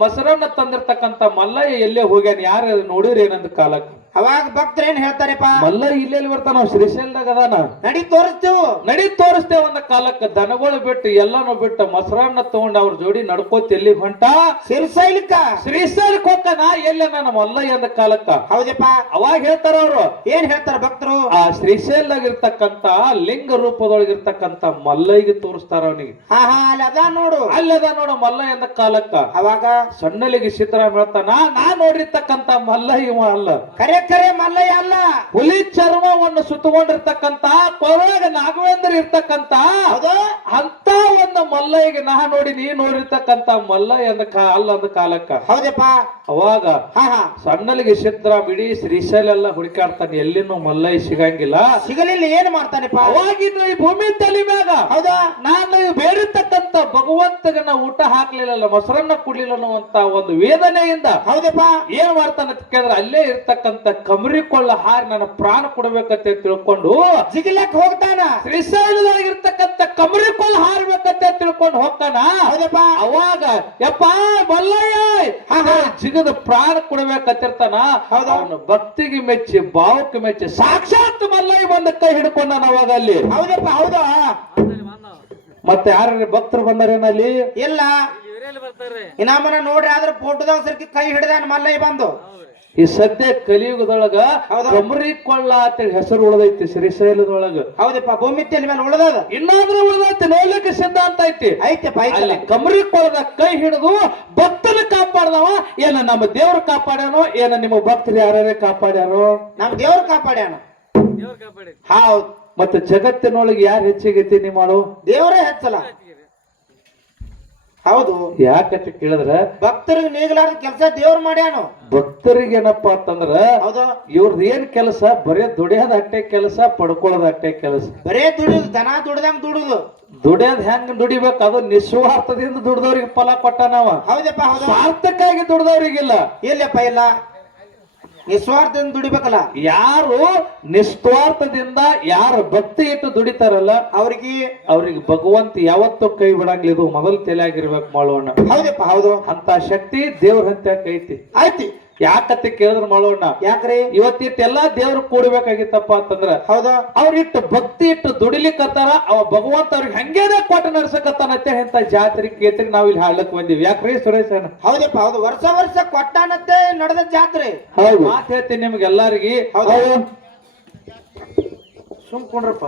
ಮೊಸರನ್ನ ತಂದಿರ್ತಕ್ಕಂತ ಮಲ್ಲಯ್ಯ ಎಲ್ಲೇ ಹೋಗ್ಯಾನ, ಯಾರು ನೋಡಿರಿ ಏನಂದ ಕಾಲಕ್ಕ. ಅವಾಗ ಭಕ್ತರು ಏನ್ ಹೇಳ್ತಾರಪ್ಪ, ಮಲ್ಲಯ್ಯ ಇಲ್ಲೆಲ್ಲಿ ಬರ್ತಾನ, ಶ್ರೀಶೈಲದಾಗ ಅದಾನ. ನಡಿ ತೋರಿಸ್ತೇವು. ನಡಿ ತೋರಿಸ್ತೇವ ಅಂದ ಕಾಲಕ್ಕ ದನಗಳು ಬಿಟ್ಟು ಎಲ್ಲಾನು ಬಿಟ್ಟು ಮೊಸರನ್ನ ತಗೊಂಡ್ ಅವ್ರ ಜೋಡಿ ನಡ್ಕೋತ ಎಲ್ಲಿ ಹೊಂಟ, ಶ್ರೀಶೈಲಕ್ಕ. ಶ್ರೀಶೈಲಕ್ಕೆ ಹೋಗ್ತಾನ. ಎಲ್ಲ ನನ್ನ ಮಲ್ಲಯ್ಯ ಅಂದ ಕಾಲಕ್ಕ. ಹೌದಪ್ಪ ಅವಾಗ ಹೇಳ್ತಾರ ಅವ್ರು, ಏನ್ ಹೇಳ್ತಾರ ಭಕ್ತರು, ಆ ಶ್ರೀಶೈಲದಾಗ ಇರ್ತಕ್ಕಂತ ಲಿಂಗ ರೂಪದೊಳಗಿರ್ತಕ್ಕಂತ ಮಲ್ಲಯ್ಯಗೆ ತೋರಿಸ್ತಾರ ಅವನಿಗೆ. ಹಾ ಹಾ ಅಲ್ಲಿ ಅದ ನೋಡು, ಅಲ್ಲದ ನೋಡು ಮಲ್ಲಯ್ಯ ಅಂದ ಕಾಲಕ್ಕ. ಅವಾಗ ಸಣ್ಣಲಿಗೆ ಸಿದ್ದರಾಮ ಹೇಳ್ತಾನ, ನಾ ನೋಡಿರ್ತಕ್ಕಂತ ಮಲ್ಲಯ್ಯ ಇವ ಅಲ್ಲ, ಕರೆ ಕರೆ ಮಲ್ಲಯ್ಯ ಅಲ್ಲ. ಹುಲಿ ಚರ್ಮವನ್ನು ಸುತ್ತಕೊಂಡಿರ್ತಕ್ಕಂತ ಕೊರಳಾಗ ನಾಗವೇಂದ್ರ ಇರ್ತಕ್ಕಂತ ಹೌದು ಅಂತ ಒಂದು ಮಲ್ಲಯ್ಯಗೆ ನಾ ನೋಡಿ ನೀ ನೋಡಿರ್ತಕ್ಕಂತ ಮಲ್ಲಯ್ಯ ಅಂದ ಅಲ್ಲ ಅಂದ ಕಾಲಕ್ಕ. ಹೌದಪ್ಪ. ಅವಾಗ ಹಾ ಹಾ ಸಣ್ಣಲಿಗೆ ಸಿದ್ದರಾಮ ಇಡೀ ಶ್ರೀಶೈಲ ಎಲ್ಲ ಹುಡುಕಾಡ್ತಾನೆ, ಎಲ್ಲಿನೂ ಮಲ್ಲಯ್ಯ ಸಿಗಂಗಿಲ್ಲ. ಸಿಗಲಿಲ್ಲ ಏನ್ ಮಾಡ್ತಾನೆಪ್ಪ. ಅವಾಗಿನ ಈ ಭೂಮಿ ತಲೆ ಮ್ಯಾಗ ಹೌದಾ ನಾನು ಬೇರಿರ್ತಕ್ಕಂತ ಭಗವಂತಗ ನಾ ಊಟ ಹಾಕ್ಲಿಲ್ಲ, ಮೊಸರನ್ನ ಕುಡ್ಲಿಲ್ಲ ಅನ್ನುವಂತ ಒಂದು ವೇದನೆಯಿಂದ ಹೌದಪ್ಪ ಏನ್ ಮಾಡ್ತಾನ ಅಂತ ಕೇಳಿದ್ರೆ, ಅಲ್ಲೇ ಇರ್ತಕ್ಕಂತ ಕಮರಿ ಕೊಳ್ಳ ಹಾರಿ ನನ್ನ ಪ್ರಾಣ ಕೊಡ್ಬೇಕಂತ ತಿಳ್ಕೊಂಡು ಜಿಗಿಲಕ್ ಹೋಗ್ತಾನ. ಶ್ರೀಶೈಲದಾಗಿರ್ತಕ್ಕಂತ ಕಮರಿ ಕೊಳ್ಳ ಹಾರ್ಬೇಕಂತ ತಿಳ್ಕೊಂಡು ಹೋಗ್ತಾನ. ಹೌದಪ್ಪ. ಅವಾಗ ಯಪ್ಪ ಮಲ್ಲಯ್ಯ ಜಿಗದ ಪ್ರಾಣ ಕೊಡ್ಬೇಕಂತಿರ್ತಾನ. ಹೌದು. ಅವನು ಭಕ್ತಿಗೆ ಮೆಚ್ಚಿ ಭಾವಕ್ಕೆ ಮೆಚ್ಚಿ ಸಾಕ್ಷಾತ್ ಮಲ್ಲಯ್ಯ ಬಂದ ಕೈ ಹಿಡ್ಕೊಂಡಾನ ಅವಾಗ ಅಲ್ಲಿ. ಹೌದಪ್ಪ. ಹೌದಾ ಮತ್ತೆ ಯಾರು ಭಕ್ತರು ಬಂದಾರೇನಲ್ಲಿ? ಇಲ್ಲ ಇವರೆಲ್ಲಿ ಬರ್ತಾರ್ರಿ? ಇನ್ನಾಮನ ನೋಡ್ರಿ, ಆದ್ರ ಫೋಟೋದಾಗ ಸರ್ಕಿ ಕೈ ಹಿಡ್ದಾನ ಮಲ್ಲಯ್ಯ ಬಂದು. ಈ ಸದ್ಯ ಕಲಿಯುಗದೊಳಗ ಹೌದು. ಕಮರಿ ಕೊಳ್ಳ ಅಂತೇಳಿ ಹೆಸರು ಉಳಿದೈತಿ ಶ್ರೀಶೈಲದೊಳಗ. ಹೌದಪ್ಪ. ಭೂಮಿ ತೆಲಿ ಮೇಲೆ ಉಳ್ದದ, ಇನ್ನಾದ್ರೂ ಉಳಿದೈತಿ, ನೋಡ್ಲಿಕ್ಕೆ ಸಿದ್ಧಾಂತ ಐತಿ. ಐತೆಪ್ಪ ಅಲ್ಲಿ ಐತಲ್ಲ. ಕಮರಿ ಕೊಳ್ಳದ ಕೈ ಹಿಡಿದು ಭಕ್ತನ ಕಾಪಾಡ್ದವ. ಏನ ನಮ್ಮ ದೇವ್ರ ಕಾಪಾಡ್ಯಾನೋ, ಏನ ನಿಮ್ಮ ಭಕ್ತರು ಯಾರ್ಯಾರೇ ಕಾಪಾಡ್ಯಾರೋ? ನಮ್ ದೇವ್ರ ಕಾಪಾಡ್ಯಾನ. ದೇವ್ರ ಕಾಪಾಡಿ. ಹೌದ್. ಮತ್ತೆ ಜಗತ್ತಿನೊಳಗೆ ಯಾರು ಹೆಚ್ಚಿಗೆ ನೀ ಮಾಡು? ದೇವರೇ ಹೆಚ್ಚಲ್ಲ. ಹೌದು. ಯಾಕಂತ ಕೇಳಿದ್ರ ಭಕ್ತರಿಗೆ ನೀಗಲಾರ್ದ ಕೆಲಸ ದೇವ್ರು ಮಾಡ್ಯಾನು. ಭಕ್ತರಿಗೆ ಏನಪ್ಪಾ ಅಂತಂದ್ರ ಹೌದು. ಇವ್ರದ್ದು ಏನ್ ಕೆಲಸ? ಬರೇ ದುಡಿಯೋದ ಅಟ್ಟೆ ಕೆಲಸ, ಪಡ್ಕೊಳ್ಳೋದ ಅಟ್ಟೆ ಕೆಲಸ. ಬರೇ ದುಡಿದು ದನ ದುಡ್ದಂಗ್ ದುಡುದು. ದುಡಿಯೋದ್ ಹೆಂಗ್ ದುಡಿಬೇಕು? ಅದು ನಿಸ್ವಾರ್ಥದಿಂದ ದುಡ್ದವ್ರಿಗೆ ಫಲ ಕೊಟ್ಟಾನವ. ಹೌದಪ್ಪ. ಹೌದು. ಸ್ವಾರ್ಥಕ್ಕಾಗಿ ದುಡ್ದವ್ರಿಗಿಲ್ಲ. ಇಲ್ಲಪ್ಪ ಇಲ್ಲ, ನಿಸ್ವಾರ್ಥದಿಂದ ದುಡಿಬೇಕಲ್ಲ. ಯಾರು ನಿಸ್ವಾರ್ಥದಿಂದ ಯಾರು ಭಕ್ತಿ ಇಟ್ಟು ದುಡಿತಾರಲ್ಲ ಅವ್ರಿಗೆ ಭಗವಂತ ಯಾವತ್ತೂ ಕೈ ಬಿಡಂಗಿಲ್ಲ. ಇದು ಮೊದಲು ತಲೆಯಾಗಿರ್ಬೇಕು ಮಾಡೋಣ. ಹೌದಪ್ಪ. ಹೌದು. ಅಂತ ಶಕ್ತಿ ದೇವ್ರ ಹಂತ ಐತಿ. ಆಯ್ತಿ. ಯಾಕತ್ತೆ ಕೇಳಿದ್ರ ಮಾಡೋಣ. ಯಾಕ್ರಿ? ಇವತ್ತಿಟ್ಟೆಲ್ಲಾ ದೇವ್ರು ಕೂಡ್ಬೇಕಾಗಿತ್ತಪ್ಪ ಅಂತಂದ್ರ ಹೌದು ಅವ್ರಿಟ್ಟು ಭಕ್ತಿ ಇಟ್ಟು ದುಡಿಲಿಕ್ಕತ್ತಾರ. ಅವ ಭಗವಂತ ಅವ್ರಿಗೆ ಹಂಗೇನೆ ಕೊಟ್ಟು ನಡ್ಸಕತ್ತಾನತ್ತೆ. ಅಂತ ಜಾತ್ರೆ ಕೇತ್ರಿ ನಾವ್ ಇಲ್ಲಿ ಹಾಡ್ಲಕ್ ಬಂದಿವಿ. ಯಾಕ್ರಿ ಸುರೇಶನ? ಹೌದಪ್ಪ. ಹೌದು. ವರ್ಷ ವರ್ಷ ಕೊಟ್ಟಾನತ್ತೆ ನಡೆದ ಜಾತ್ರೆ. ಹೌದು. ಮಾತು ಹೇಳ್ತೀನಿ ನಿಮ್ಗೆಲ್ಲರಿಗೆ. ಹೌದು. ಸುಮ್ಕೊಂಡ್ರಪ್ಪ.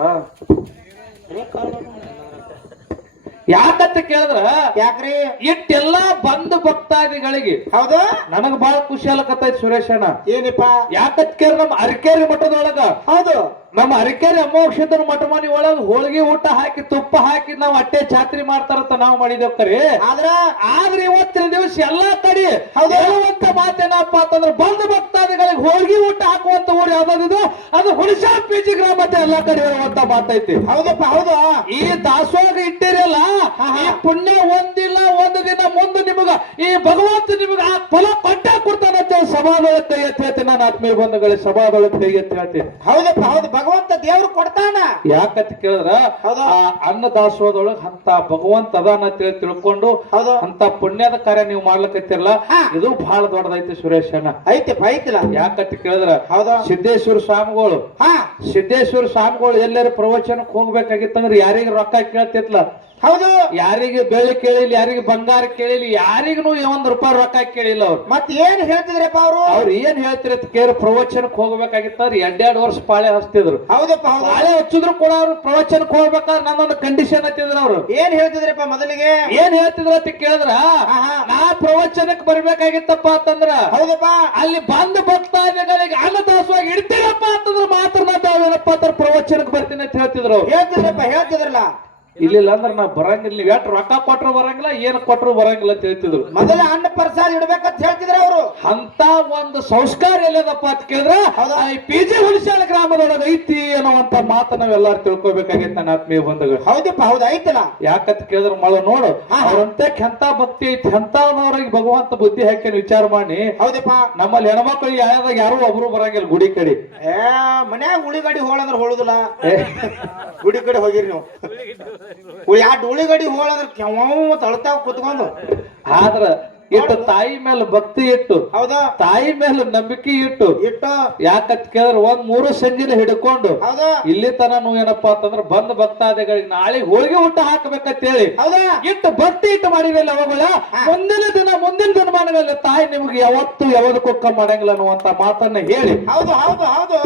ಯಾಕಂತ ಕೇಳಿದ್ರ ಯಾಕ್ರಿ? ಇಟ್ಟೆಲ್ಲಾ ಬಂದ ಭಕ್ತಾದಿಗಳಿಗೆ ಹೌದು ನನಗ್ ಬಹಳ ಖುಷಿ ಆಗಕತ್ತೈತಿ ಸುರೇಶನ. ಏನಪ್ಪ? ಯಾಕಂತ ಕೇಳಿದ್ರ ನಮ್ಮ ಅರಕೇರಿ ಮಠದೊಳಗ, ಹೌದು ನಮ್ಮ ಅರಕೇರಿ ಅಮೋಕ್ಷದ ಮಠ ಮನಿ ಒಳಗ ಹೋಳಿಗೆ ಊಟ ಹಾಕಿ ತುಪ್ಪ ಹಾಕಿ ನಾವು ಅಟ್ಟೆ ಛಾತ್ರಿ ಮಾಡ್ತಾರಂತ ನಾವು ಮಾಡಿದೇವ್ ಕರೆ. ಆದ್ರೆ ಇವತ್ತಿನ ದಿವಸ ಎಲ್ಲಾ ಕಡೆ ಹೇಳುವಂತ ಮಾತೇನಪ್ಪ ಅಂತಂದ್ರೆ, ಬಂದ ಭಕ್ತಾದಿಗಳಿಗೆ ಹೋಳಿಗೆ ಊಟ ಹಾಕುವಂತ ಊರು ಯಾವ್ದಾದಿದು? ಅದು ಹುಣಸಾ ಪಿಜಿ ಗ್ರಾಮ ಅಂತ ಎಲ್ಲಾ ಕಡೆ ಹೇಳುವಂತ ಮಾತೈತಿ. ಹೌದಪ್ಪ. ಹೌದು. ಈ ದಾಸೋಗ ಇಟ್ಟಿರಲ್ಲ, ಈ ಪುಣ್ಯ ಒಂದಿಲ್ಲ ಒಂದು ದಿನ ಮುಂದೆ ನಿಮಗ ಈ ಭಗವಂತ ನಿಮಗ ಆ ಫಲ ಕೊಟ್ಟೆ ಕೊಡ್ತಾನಂತ ಸಭಾದೊಳಗೆ ಕೈ ಎತ್ತಿ ಹೇಳ್ತೀನಿ. ನಾನು ಆತ್ಮೀಯ ಬಂಧುಗಳೇ, ಸಭಾದೊಳಗೆ ಕೈ ಎತ್ತಿ ಹೇಳ್ತೀನಿ. ಹೌದಪ್ಪ. ಹೌದು. ಭಗವಂತ ದೇವ್ರು ಕೊಡ್ತಾನ. ಯಾಕಂತ ಕೇಳಿದ್ರ ಆ ಅನ್ನ ದಾಸೋಹದೊಳಗ ಅಂತ ಭಗವಂತ ಅದಾನ ಅಂತ ಹೇಳಿ ತಿಳ್ಕೊಂಡು ಅಂತ ಪುಣ್ಯದ ಕಾರ್ಯ ನೀವು ಮಾಡ್ಲಕತ್ತಿರಲ್ಲ, ಇದು ಬಹಳ ದೊಡ್ಡದೈತಿ ಸುರೇಶನ. ಐತೆಪ್ಪ. ಐತಿಲ್ಲ. ಯಾಕಂತ ಕೇಳಿದ್ರ ಹೌದಾ ಸಿದ್ದೇಶ್ವರ ಸ್ವಾಮಿಗಳು ಸಿದ್ದೇಶ್ವರ ಸ್ವಾಮಿಗಳು ಎಲ್ಲರೂ ಪ್ರವಚನಕ್ಕೆ ಹೋಗ್ಬೇಕಾಗಿತ್ತಂದ್ರೆ ಯಾರಿಗೆ ರೊಕ್ಕ ಕೇಳ್ತಿತ್ಲ? ಹೌದು. ಯಾರಿಗೆ ಬೆಳ್ಳಿ ಕೇಳಿಲ್ಲ, ಯಾರಿಗೆ ಬಂಗಾರ ಕೇಳಿಲ್ಲ, ಯಾರಿಗೂ ₹1 ರೊಕ್ಕ ಕೇಳಿಲ್ಲ. ಅವ್ರು ಮತ್ ಏನ್ ಹೇಳ್ತಿದ್ರಪ್ಪ? ಅವ್ರು ಏನ್ ಹೇಳ್ತಿರ ಕೇಳಿ ಪ್ರವಚನಕ್ಕೆ ಹೋಗ್ಬೇಕಾಗಿತ್ತಂದ್ರೆ 2 ವರ್ಷ ಪಾಳೆ ಹಚ್ತಿದ್ರು. ಹೌದಪ್ಪ. ಹೌದು. ಪಾಳೆ ಹಚ್ಚಿದ್ರು ಕೂಡ ಅವ್ರು ಪ್ರವಚನಕ್ಕೆ ಹೋಗ್ಬೇಕಾದ್ರೆ ನನ್ನೊಂದು ಕಂಡೀಷನ್ ಹತ್ತಿದ್ರು. ಅವ್ರು ಏನ್ ಹೇಳ್ತಿದ್ರಪ್ಪ? ಮೊದಲಿಗೆ ಏನ್ ಹೇಳ್ತಿದ್ರ ಅಂತ ಕೇಳಿದ್ರ, ನಾ ಪ್ರವಚನಕ್ಕೆ ಬರ್ಬೇಕಾಗಿತ್ತಪ್ಪ ಅಂತಂದ್ರ ಹೌದಪ್ಪ ಅಲ್ಲಿ ಬಂದ ಭಕ್ತಾದಿಗಳಿಗೆ ಅನ್ನದಾಸವಾಗಿ ಇಡ್ತೀರಪ್ಪ ಅಂತಂದ್ರೆ ಮಾತ್ರ ನಾವೇನಪ್ಪ ಅಂತ ಪ್ರವಚನಕ್ಕೆ ಬರ್ತೀನಿ ಅಂತ ಹೇಳ್ತಿದ್ರು. ಹೇಳ್ತಿದ್ರಲ್ಲ. ಇಲ್ಲಿಲ್ಲ ಅಂದ್ರೆ ನಾ ಬರಂಗಿಲ್ಲ, ನೀವ್ ಎಷ್ಟು ರೊಕ್ಕ ಕೊಟ್ರು ಬರಂಗಿಲ್ಲ, ಏನ್ ಕೊಟ್ರು ಬರಂಗಿಲ್ಲ ಅಂತ ಹೇಳ್ತಿದ್ರು. ಮೊದಲ ಅನ್ನ ಪ್ರಸಾದ ಇಡ್ಬೇಕಂತ ಹೇಳ್ತಿದ್ರ ಅವರು. ಅಂತ ಒಂದು ಸಂಸ್ಕಾರ ಎಲ್ಲದಪ್ಪ ಅಂತ ಕೇಳಿದ್ರ ಈ ಪಿಜಿ ಹುಣಸಾಳ ಗ್ರಾಮದೊಳಗ ಐತಿ ಅನ್ನುವಂತ ಮಾತ ನಾವೆಲ್ಲಾರು ತಿಳ್ಕೊಬೇಕಾಗಿತ್ತು ನನ್ನ ಆತ್ಮೀಯ ಬಂಧುಗಳು. ಹೌದಪ್ಪ. ಹೌದು. ಐತಲ್ಲ. ಯಾಕಂತ ಕೇಳಿದ್ರ ಮಳ ನೋಡು ಅವ್ರಂತೆ ಎಂತ ಭಕ್ತಿ ಐತಿ, ಎಂತವ್ರಿಗೆ ಭಗವಂತ ಬುದ್ಧಿ ಹಾಕಿ ವಿಚಾರ ಮಾಡಿ. ಹೌದಪ್ಪ. ನಮ್ಮಲ್ಲಿ ಹೆಣ್ಮಕ್ಳು ಯಾರು ಒಬ್ರು ಬರಂಗಿಲ್ಲ ಗುಡಿ ಕಡೆ. ಮನ್ಯಾಗ ಉಳಿಗಡಿ ಹೋಳಂದ್ರ ಹೋಳುದಿಲ್ಲ. ಗುಡಿ ಕಡೆ ಹೋಗಿರಿ ನೀವು. ಯಾ ಡೋಳಿ ಗಡಿ ಹೋಳಂದ್ರ ಕೆವ ತಳ್ತಾವ ಕುತ್ಕೊಂಡು ಆದ್ರ ಇಟ್ಟು ತಾಯಿ ಮೇಲೆ ಭಕ್ತಿ ಇಟ್ಟು ಹೌದಾ ತಾಯಿ ಮೇಲೆ ನಂಬಿಕೆ ಇಟ್ಟು ಇಟ್ಟು ಯಾಕತ್ ಕೇಳಿದ್ರೆ 3 ಸಂಜಿನ ಹಿಡ್ಕೊಂಡು ಹೌದಾ ಇಲ್ಲಿ ತನ ಏನಪ್ಪಾ ಅಂತಂದ್ರ ಬಂದ್ ಭಕ್ತಾದಿಗಳಿಗೆ ನಾಳೆ ಹೋಳಿಗೆ ಊಟ ಹಾಕ್ಬೇಕಂತ ಹೇಳಿ ಹೌದಾ ಇಟ್ಟು ಭಕ್ತಿ ಇಟ್ಟು ಮಾಡಿರಲ್ಲ ಅವುಗಳ ಮುಂದಿನ ದಿನಮಾನಗಳಲ್ಲಿ ತಾಯಿ ನಿಮ್ಗೆ ಯಾವದಕ್ಕೂ ಕಮ್ಮಿ ಮಾಡಂಗಿಲ್ಲ ಅನ್ನುವಂತ ಮಾತನ್ನ ಹೇಳಿ ಹೌದು ಹೌದು ಹೌದು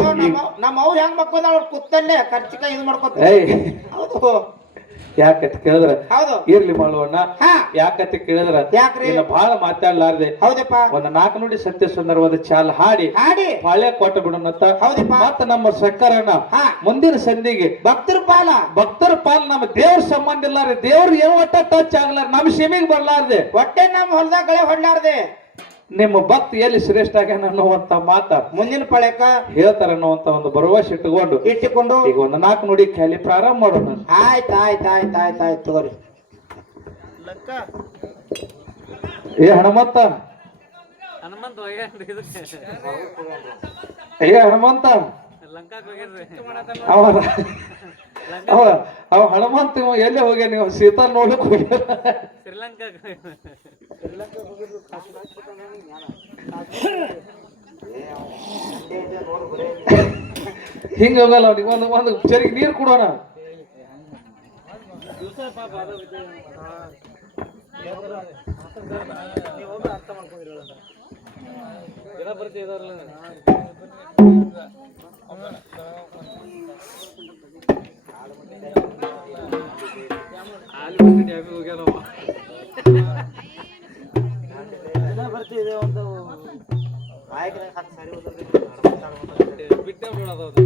ನಮ್ಮ ಅವ್ರು ಹೆಂಗ್ ಮಕ್ಕೊಂದ ಅವ್ರ ಕುತ್ತಲ್ಲೇ ಖರ್ಚಿಕ ಇದು ಮಾಡ್ಕೊತ ಏಯ್ ಹೌದು ಯಾಕತ್ ಕೇಳಿದ್ರ ಹೌದು ಇರ್ಲಿ ಮಾಡುವಣ್ಣ ಹಾ ಯಾಕತ್ ಕೇಳಿದ್ರ ಯಾಕ್ರಿ ಇನ್ನ ಬಹಳ ಮಾತಾಡ್ಲಾರ್ದೆ ಹೌದಪ್ಪ ಒಂದ್ 4 ನುಡಿ ಸತ್ಯ ಸುಂದರವಾದ ಚಾಲ್ ಹಾಡಿ ಹಾಡಿ ಪಾಳ್ಯ ಕೊಟ್ಟು ಬಿಡೋಣತ್ತ ಹೌದಪ್ಪ ಮತ್ತ ನಮ್ಮ ಸರ್ಕಾರನ ಹಾ ಮುಂದಿನ ಸಂಧಿಗೆ ಭಕ್ತರ ಪಾಲ ಭಕ್ತರ ಪಾಲ್ ನಮ್ಮ ದೇವ್ರ ಸಂಬಂಧ ಇಲ್ಲಾರ್ದೆ ದೇವ್ರ ಏನ್ ಒಟ್ಟ ಟಚ್ ಆಗ್ಲಾರ ನಮ್ಮ ಸೀಮೆಗೆ ಬರ್ಲಾರ್ದೆ ಹೊಟ್ಟೆ ನಮ್ಮ ಹೊಲದಾಗ ಗಳೆ ಹೊಡ್ಲಾರ್ದೆ ನಿಮ್ಮ ಭಕ್ತಿ ಎಲ್ಲಿ ಶ್ರೇಷ್ಠ ಆಗ್ಯಾನ ಅನ್ನುವಂತ ಮಾತ ಮುಂದಿನ ಪಳ್ಯಕ್ಕ ಹೇಳ್ತಾರ ಅನ್ನುವಂತ ಒಂದು ಭರವಸೆ ಇಟ್ಟುಕೊಂಡು ಇಟ್ಟುಕೊಂಡು ಈಗ ಒಂದು 4 ನುಡಿ ಖಾಲಿ ಪ್ರಾರಂಭ ಮಾಡೋಣ ಆಯ್ತು ತಗೋರಿ ಏ ಹನುಮಂತ ಹನುಮಂತ ಹೋಗ್ಯಾನ್ರಿ ಇದಕ್ಕೆ ಏ ಹನುಮಂತ ಲಂಕಾಕ್ ಹೋಗ್ಯಾನ್ರಿ ಅವ ಅವ ಅವ ಹನುಮಂತ ಇವ ಎಲ್ಲಿ ಹೋಗ್ಯ ನೀವು ಸೀತಾ ನೋಡಕ್ ಹೋಗ್ಯಾರ ಶ್ರೀಲಂಕಾಕ್ ಹಿಂಗ ಹೋಗಲ್ಲ ಅವ್ನಿಗೆ ಒಂದು ಚರಿಗೆ ನೀರು ಕೊಡೋಣ ಪಾಪ ಅದು ಅರ್ಥ ಮಾಡ್ಕೊಂಡಿರಲ್ಲ ಜನ ಪರಿಚಯ ಇದಾರಲ್ಲ ಆಲಿಮಟ್ಟಿ ಡ್ಯಾಮಿಗೆ ಹೋಗ್ಯಾನ ಬರ್ತಿದೆ ಒಂದು ಬಿಟ್ಟೆ ಬಿಡೋದು ಅದು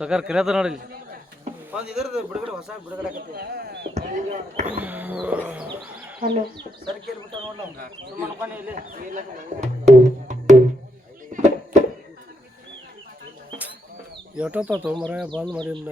ಸಕಾರ ಕರೆಯದ ನೋಡಿ ಒಂದು ಇದರದ್ದು ಬಿಡುಗಡೆ ಹೊಸ ಬಿಡುಗಡೆ ಆಗತ್ತೆ ಹಲೋ ಸರಿ ಕೇಳ್ಬಿಟ್ಟ ನೋಡ ಸುಮ್ಮನೆ ಇಲ್ಲಿ ಎಷ್ಟೊತ್ತ ಮರ ಬಂದ್ ಮಾಡಿಲ್ಲ